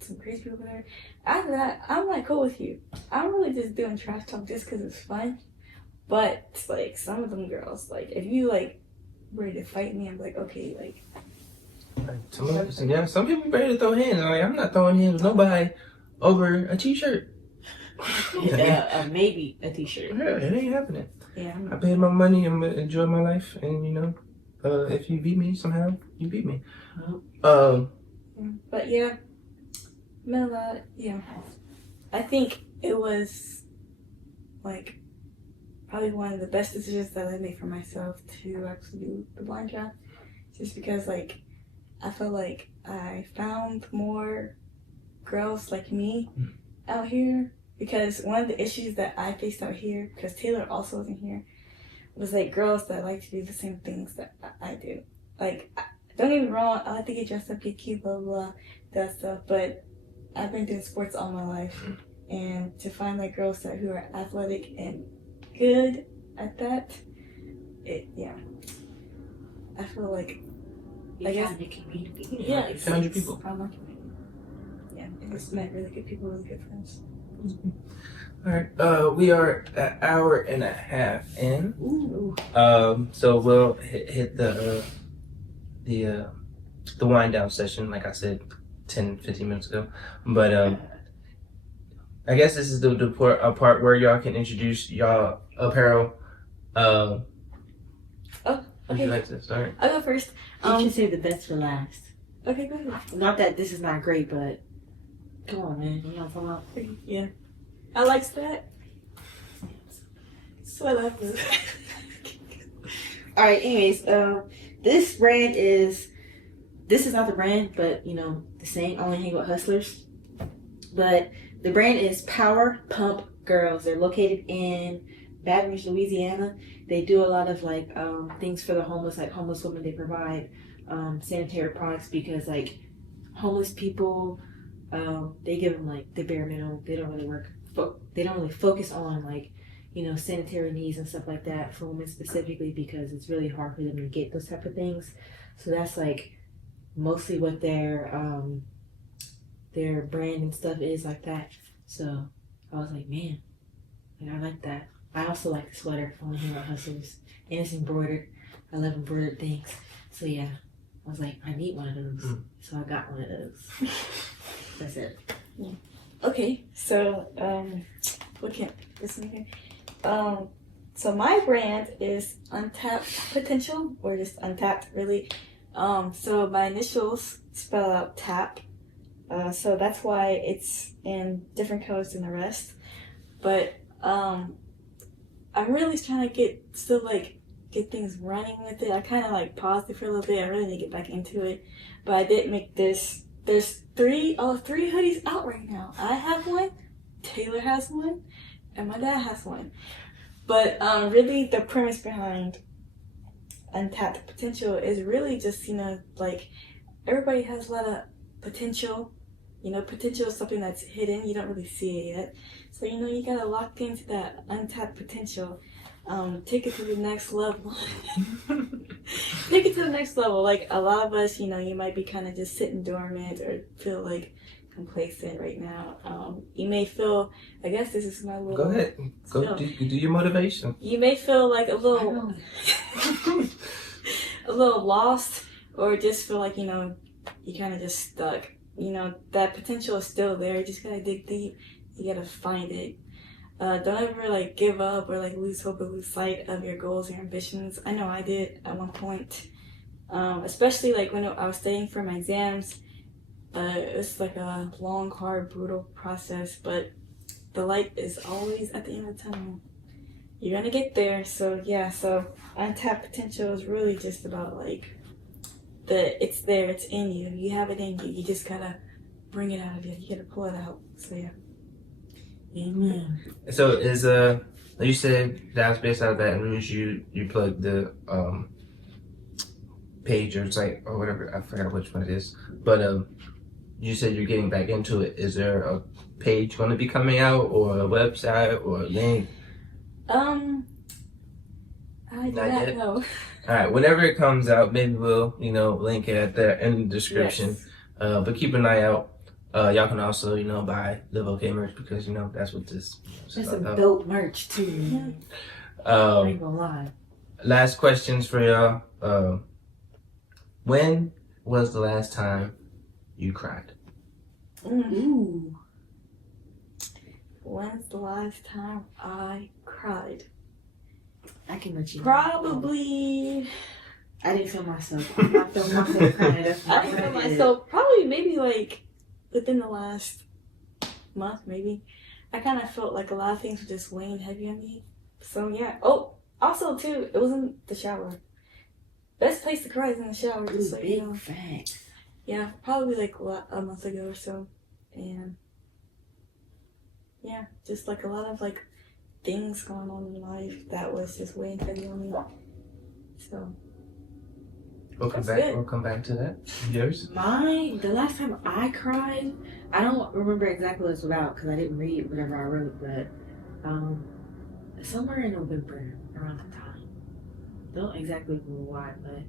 some crazy people there. After that, I'm like cool with you. I'm really just doing trash talk just because it's fun. But like some of them girls, like if you like ready to fight me, I'm like okay, like. Some people ready to throw hands. I'm like, I'm not throwing hands with nobody over a t-shirt. Maybe a t-shirt. Yeah, it ain't happening. Yeah. I paid my money. I'm gonna enjoy my life, and if you beat me somehow, you beat me. But yeah, met a lot. Yeah, I think it was like probably one of the best decisions that I made for myself to actually do the blind draft, just because like I feel like I found more girls like me out here. Because one of the issues that I faced out here, because Taylor also wasn't here, was like girls that like to do the same things that I do. Like, don't get me wrong, I like to get dressed up, get cute, blah, blah, that stuff. But I've been doing sports all my life. And to find like girls who are athletic and good at that, I feel like, I guess, your community. yeah, It's 100 people. From my community. Yeah, and it's met really good people, really good friends. All right. We are an hour and a half in. Ooh. So we'll hit the wind down session, like I said 10-15 minutes ago. But I guess this is the part where y'all can introduce y'all apparel Oh, Would you okay. like to start? I'll go first. You should save the best for last. Okay, go ahead. Not that this is not great, but come on, man. You know what I'm talking about? Yeah. I likes that. So I love this. All right. Anyways, this brand is. This is not the brand, but you know the saying, "Only hang with hustlers." But the brand is Power Pump Girls. They're located in Baton Rouge, Louisiana. They do a lot of like things for the homeless, like homeless women. They provide sanitary products because like homeless people, they give them like the bare minimum. They don't really they don't really focus on like sanitary needs and stuff like that for women specifically because it's really hard for them to get those type of things. So that's like mostly what their brand and stuff is like that. So I was like, man, I like that. I also like the sweater from the Hero Hustlers, and it's embroidered. I love embroidered things. So yeah, I was like, I need one of those. So I got one of those. That's it. Yeah. Okay, so what can listen here? So my brand is Untapped Potential, or just Untapped, really. So my initials spell out tap. So that's why it's in different colors than the rest. But I'm really trying to get things running with it. I kind of like paused it for a little bit. I really need to get back into it. But I did make this. There's three hoodies out right now. I have one, Taylor has one, and my dad has one. But really the premise behind Untapped Potential is really just, like everybody has a lot of potential. Potential is something that's hidden. You don't really see it yet. So, you gotta lock into that untapped potential. Take it to the next level. Take it to the next level. Like a lot of us, you might be kind of just sitting dormant or feel like complacent right now. You may feel, I guess this is my little... Go ahead. Go do your motivation. You may feel like a little... a little lost, or just feel like, you kind of just stuck. That potential is still there. You just gotta dig deep. You gotta find it. Don't ever give up or lose hope or lose sight of your goals or ambitions. I know I did at one point. Especially when I was studying for my exams. It was a long, hard, brutal process, but the light is always at the end of the tunnel. You're gonna get there. So yeah, Untapped Potential is really just about it's there, it's in you. You have it in you. You just gotta bring it out of you. You gotta pull it out. So yeah. Amen. So is you said that was based out of Baton Rouge. You plugged the page or site or whatever. I forgot which one it is. But you said you're getting back into it. Is there a page going to be coming out, or a website, or a link? I do not know. All right, whenever it comes out, maybe we'll link it at the in the description. Yes. But keep an eye out. Y'all can also buy LiveOK merch because that's what this. That's some dope merch too. I ain't gonna lie. Last questions for y'all. When was the last time you cried? Ooh. When's the last time I cried? I can let you know. Probably. I didn't feel myself. I'm not feeling myself crying. I didn't feel myself. Probably maybe within the last month, maybe. I kind of felt like a lot of things were just weighing heavy on me. So yeah. Oh, also too, it was in the shower. Best place to cry is in the shower. Just so you know. Fact. Yeah, probably a month ago or so, and yeah, just a lot of things going on in life that was just weighing heavy on me. So we'll come back to that. Yours? The last time I cried, I don't remember exactly what it's about because I didn't read whatever I wrote, but somewhere in November around that time. Don't exactly remember why, but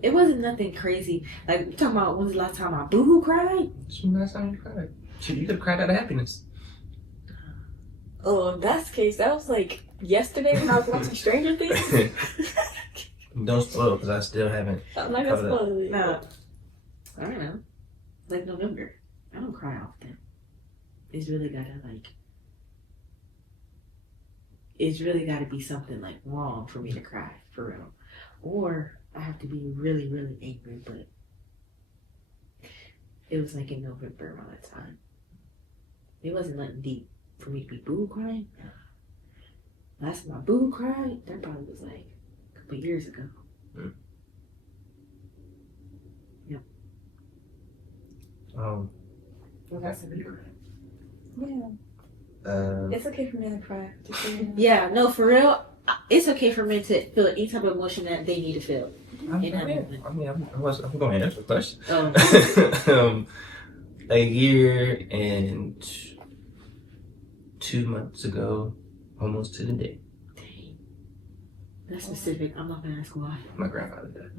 it wasn't nothing crazy. You're talking about when's the last time I boohoo cried? When's the last time you cried? You could have cried out of happiness. Oh, if that's the case, that was yesterday when I was watching Stranger Things. Don't spoil because I still haven't. I'm not gonna spoil it. No. I don't know. November. I don't cry often. It's really gotta it's really got to be something like wrong for me to cry, for real. Or I have to be really, really angry, but it was like in November around that time. It wasn't nothing deep for me to be boo crying. Last time I boo cried, that probably was like a couple years ago. Mm. Yep. Well, that's a big cry. Yeah. It's okay for men to cry. Just so you know. Yeah, no, for real. It's okay for men to feel any type of emotion that they need to feel. I'm going to answer the question. A year and 2 months ago, almost to the day. Dang. That's specific. I'm not gonna ask why. My grandfather died.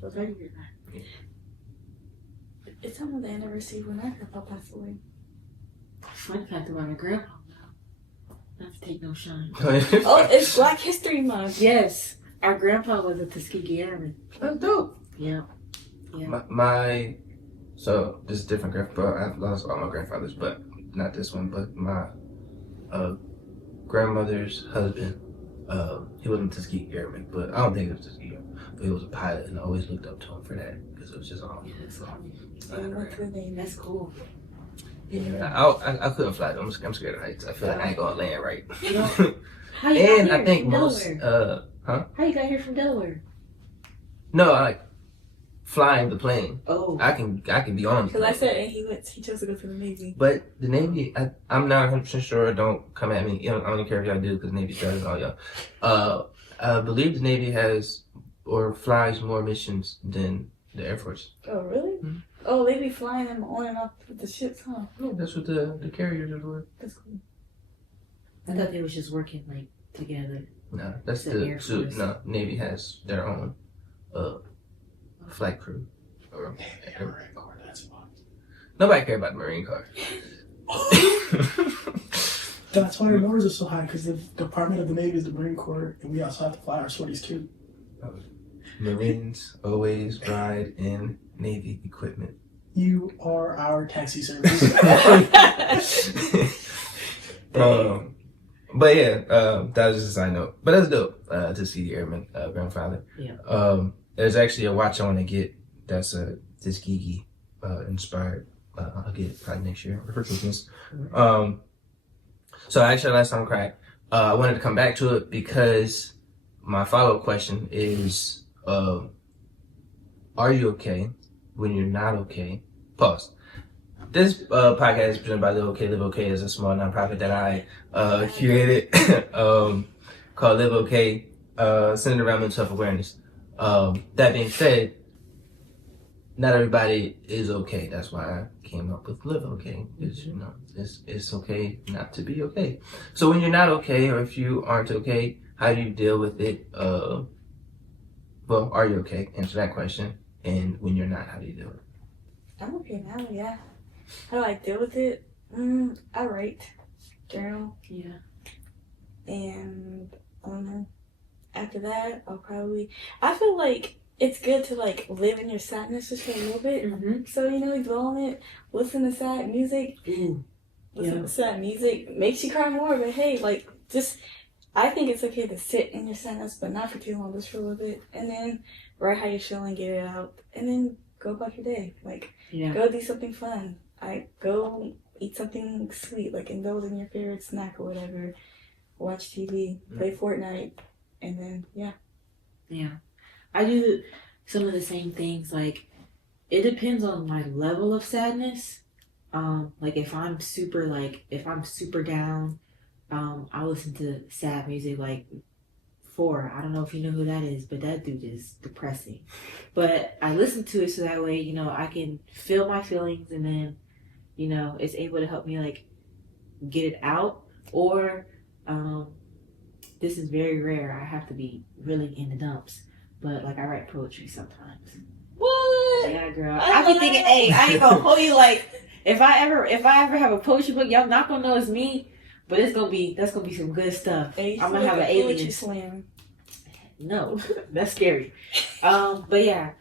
So sorry to hear that. It's almost the anniversary when my grandpa passed away. Fun fact about my grandpa. Not to take no shine. Oh, it's Black History Month. Yes, our grandpa was a Tuskegee Airman. That's dope. Yeah. So this is a different grandpa. I've lost all my grandfathers, but not this one. But my grandmother's husband, he wasn't a Tuskegee Airman, but I don't think it was Tuskegee Airman. But he was a pilot, and I always looked up to him for that because it was just all. That's cool. Yeah, I couldn't fly. I'm scared of heights. I feel like I ain't gonna land right. You know, how you got And here I think from most Delaware? How you got here from Delaware? No, I like flying the plane. Oh, I can be on the Because I plane. said he chose to go to the Navy. But the Navy, I'm not 100% sure. Don't come at me. You know, I don't care if y'all do because the Navy started all y'all. I believe the Navy has or flies more missions than the Air Force. Oh, really? Mm-hmm. Oh, they be flying them on and off with the ships, huh? Yeah, that's what the carriers are doing. That's cool. I thought they was just working like together. No, that's The the Air suit. Force. No, Navy has their own flight crew. Or, Marine Corps, that's why. nobody cares about the Marine Corps. That's why our numbers are so high, because the Department of the Navy is the Marine Corps, and we also have to fly our sorties too. Marines always ride in Navy equipment. You are our taxi service. But yeah, that was just a side note. But that's dope to see the airman grandfather. Yeah. There's actually a watch I want to get that's Tuskegee inspired. I'll get it probably next year for Christmas. So actually, last time I cried, I wanted to come back to it because my follow-up question is, are you okay when you're not okay? Pause. This podcast is presented by LiveOK. LiveOK is a small nonprofit that I created called LiveOK, centered around mental health awareness. That being said, not everybody is okay. That's why I came up with LiveOK. It's okay not to be okay. So when you're not okay, or if you aren't okay, how do you deal with it? Well, are you okay? Answer that question. And when you're not, how do you deal with it? I'm okay now, yeah. How do I deal with it? I write, journal, Yeah. and after that, I feel like it's good to like live in your sadness just for a little bit. Mm-hmm. So, you dwell on it, listen to sad music. Listen to sad music makes you cry more, but hey, I think it's okay to sit in your sadness, but not for too long, just for a little bit. And then write how you're feeling, get it out, and then go about your day. Go do something fun. Go eat something sweet, indulge in your favorite snack or whatever. Watch TV, play Fortnite, and then, yeah. Yeah. I do some of the same things. It depends on my level of sadness. If I'm super down, I'll listen to sad music like Four. I don't know if you know who that is, but that dude is depressing. But I listen to it so that way, I can feel my feelings and then, it's able to help me get it out. Or this is very rare. I have to be really in the dumps. But I write poetry sometimes. What? Yeah, girl. I be thinking, hey, I ain't gonna hold you if I ever have a poetry book, y'all not gonna know it's me. But that's gonna be some good stuff. Hey, I'm gonna have an alien slam. No, that's scary. But yeah,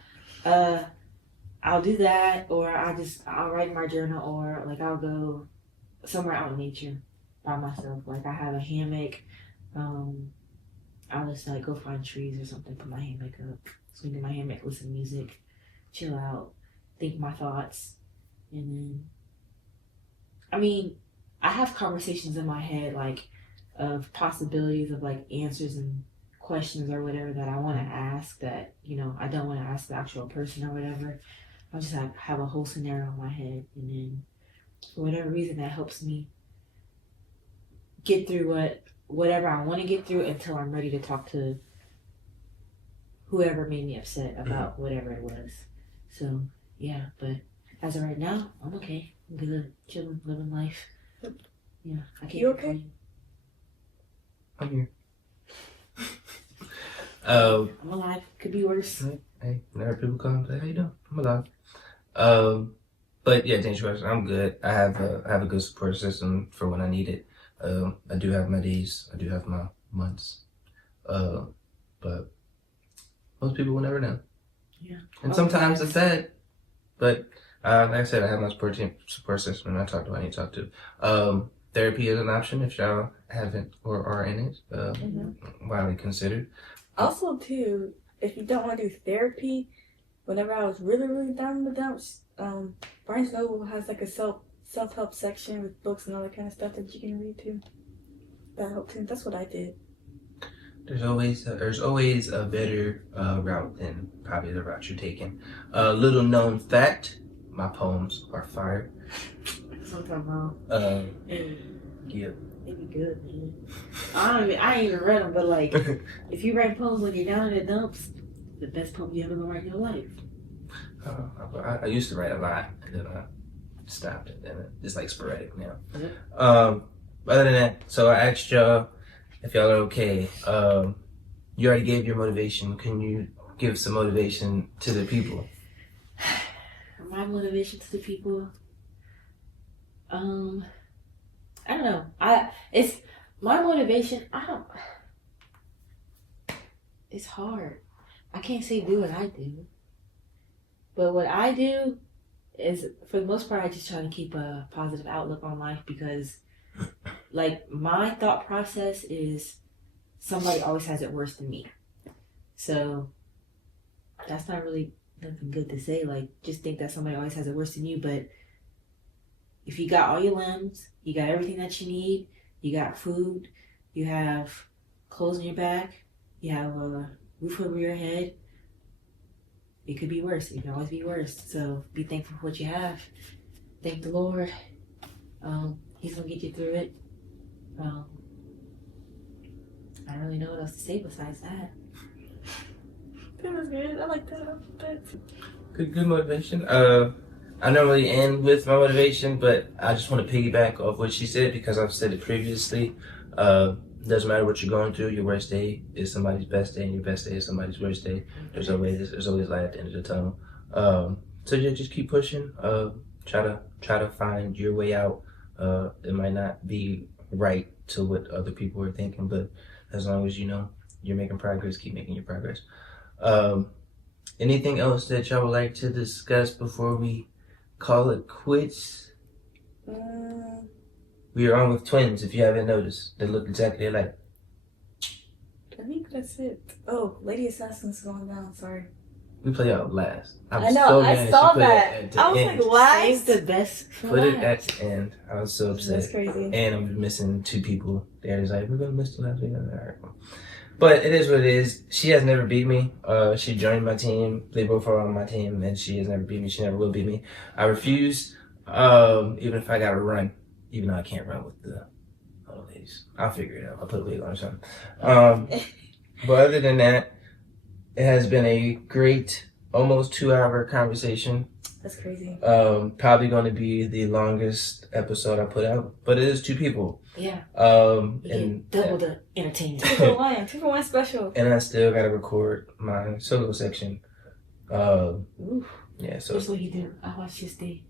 I'll do that, or I'll write in my journal, or I'll go somewhere out in nature. by myself. Like I have a hammock. I'll just like go find trees or something, put my hammock up, swing in my hammock, listen to music, chill out, think my thoughts, and then I mean, I have conversations in my head like of possibilities of like answers and questions or whatever that I want to ask that, you know, I don't want to ask the actual person or whatever. I'll just have a whole scenario in my head, and then for whatever reason that helps me get through whatever I want to get through until I'm ready to talk to whoever made me upset about whatever it was. So yeah, but as of right now, I'm okay. I'm good, chilling, living life. Yeah, I can't. You okay? complain. I'm here. I'm alive. Could be worse. Hey, whenever people call and say, "How you doing?" I'm alive. But yeah, to answer your question, I'm good. I have a good support system for when I need it. I do have my days. I do have my months. But most people will never know. Yeah. And sometimes it's sad. But like I said, I have my support system, and I talk to who I need to talk to. Therapy is an option if y'all haven't or are in it. Widely considered. Also, too, if you don't want to do therapy, whenever I was really, really down in the dumps, Barnes & Noble has like a self-help section with books and all that kind of stuff that you can read too. That helped too. That's what I did. There's always a better route than probably the route you're taking. Little known fact: my poems are fire. Sometimes wrong. Yeah. They be good, man. I ain't even read them, but like, if you write poems when you're down in the dumps, the best poem you ever gonna write in your life. I used to write a lot, and then I stopped it. And it's like sporadic now. Other than that, so I asked y'all if y'all are okay. You already gave your motivation. Can you give some motivation to the people? My motivation to the people. I don't know. It's my motivation. It's hard. I can't say do what I do, but what I do is, for the most part, I just try to keep a positive outlook on life, because, like, my thought process is somebody always has it worse than me. So that's not really nothing good to say. Like, just think that somebody always has it worse than you, but if you got all your limbs, you got everything that you need, you got food, you have clothes on your back, you have a roof over your head, it could be worse. It can always be worse. So be thankful for what you have. Thank the Lord. He's going to get you through it. I don't really know what else to say besides that. That was good. I like that. Good motivation. I normally end with my motivation, but I just want to piggyback off what she said, because I've said it previously. Doesn't matter what you're going through. Your worst day is somebody's best day, and your best day is somebody's worst day. There's always light at the end of the tunnel. So yeah, just keep pushing. Try to find your way out. It might not be right to what other people are thinking, but as long as you know you're making progress, keep making your progress. Anything else that y'all would like to discuss before we call it quits? We are on with twins, if you haven't noticed. They look exactly alike. I think that's it. Oh, Lady Assassin's going down. Sorry. We play out last. I know. I saw that. I was end. like, why? Save the best for Put it last. at the end. I was so upset. That's crazy. And I'm missing 2 people. Daddy's like, we're gonna miss the last week. All right. But it is what it is. She has never beat me. She joined my team. They both are on my team, and she has never beat me. She never will beat me. I refuse. Even if I gotta run, even though I can't run with the other ladies. I'll figure it out. I'll put a wig on or something. But other than that, it has been a great, almost 2-hour conversation. That's crazy. Probably going to be the longest episode I put out, but it is 2 people. Yeah. And get double the entertainment. 2 for 1 special. And I still got to record my solo section. Oof. Yeah, so. That's what you do. I watched this day.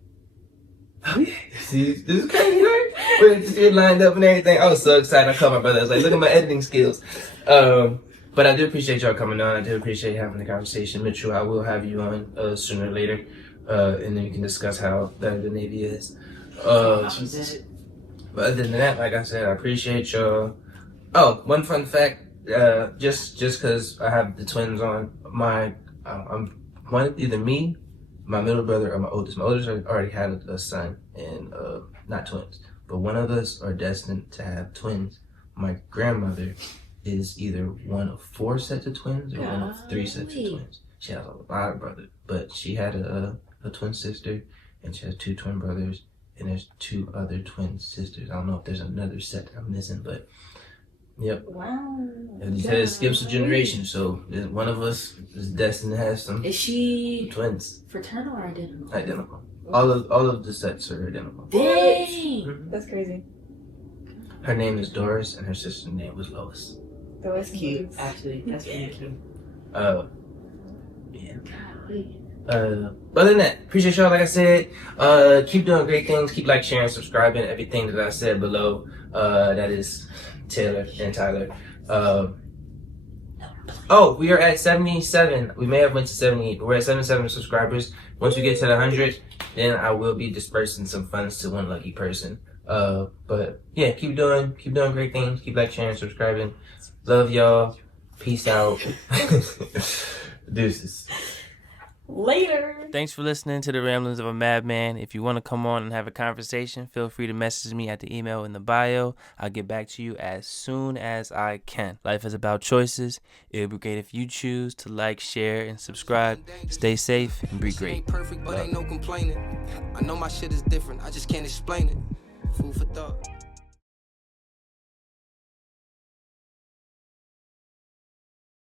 Oh yeah, see, this is crazy, right? When it lined up and everything, I was so excited. I called my brother. I was like, "Look at my editing skills." But I do appreciate y'all coming on. I do appreciate having the conversation. Mitchell, I will have you on sooner or later, and then we can discuss how the Navy is. But other than that, like I said, I appreciate y'all. Oh, one fun fact. Just because I have the twins on I'm either me, my middle brother, or my oldest. My oldest already had a son, and not twins, but one of us are destined to have twins. My grandmother is either one of 4 sets of twins or one of 3 sets of twins. She has a lot of brothers, but she had a twin sister, and she has 2 twin brothers, and there's 2 other twin sisters. I don't know if there's another set that I'm missing, but yep. Wow. It said it skips a generation, so one of us is destined to have some. Is she twins? Fraternal or identical? Identical. All of the sets are identical. Dang. Mm-hmm. That's crazy. Her name is Doris, and her sister's name was Lois. That's cute. Actually, that's really cute. Yeah. Golly. But other than that, appreciate y'all. Like I said, keep doing great things. Keep like, sharing, subscribing, everything that I said below. That is Taylor and Tyler. We are at 77. We may have went to 78, but we're at 77 subscribers. Once we get to the 100, then I will be dispersing some funds to one lucky person. But yeah, keep doing great things. Keep like, sharing, subscribing. Love y'all. Peace out. Deuces. Later. Thanks for listening to the Ramblings of a Madman. If you want to come on and have a conversation, feel free to message me at the email in the bio. I'll get back to you as soon as I can. Life is about choices. It would be great if you choose to like, share, and subscribe. Stay safe and be great. Ain't perfect, but ain't no complaining. I know my shit is different. I just can't explain it. Food for thought.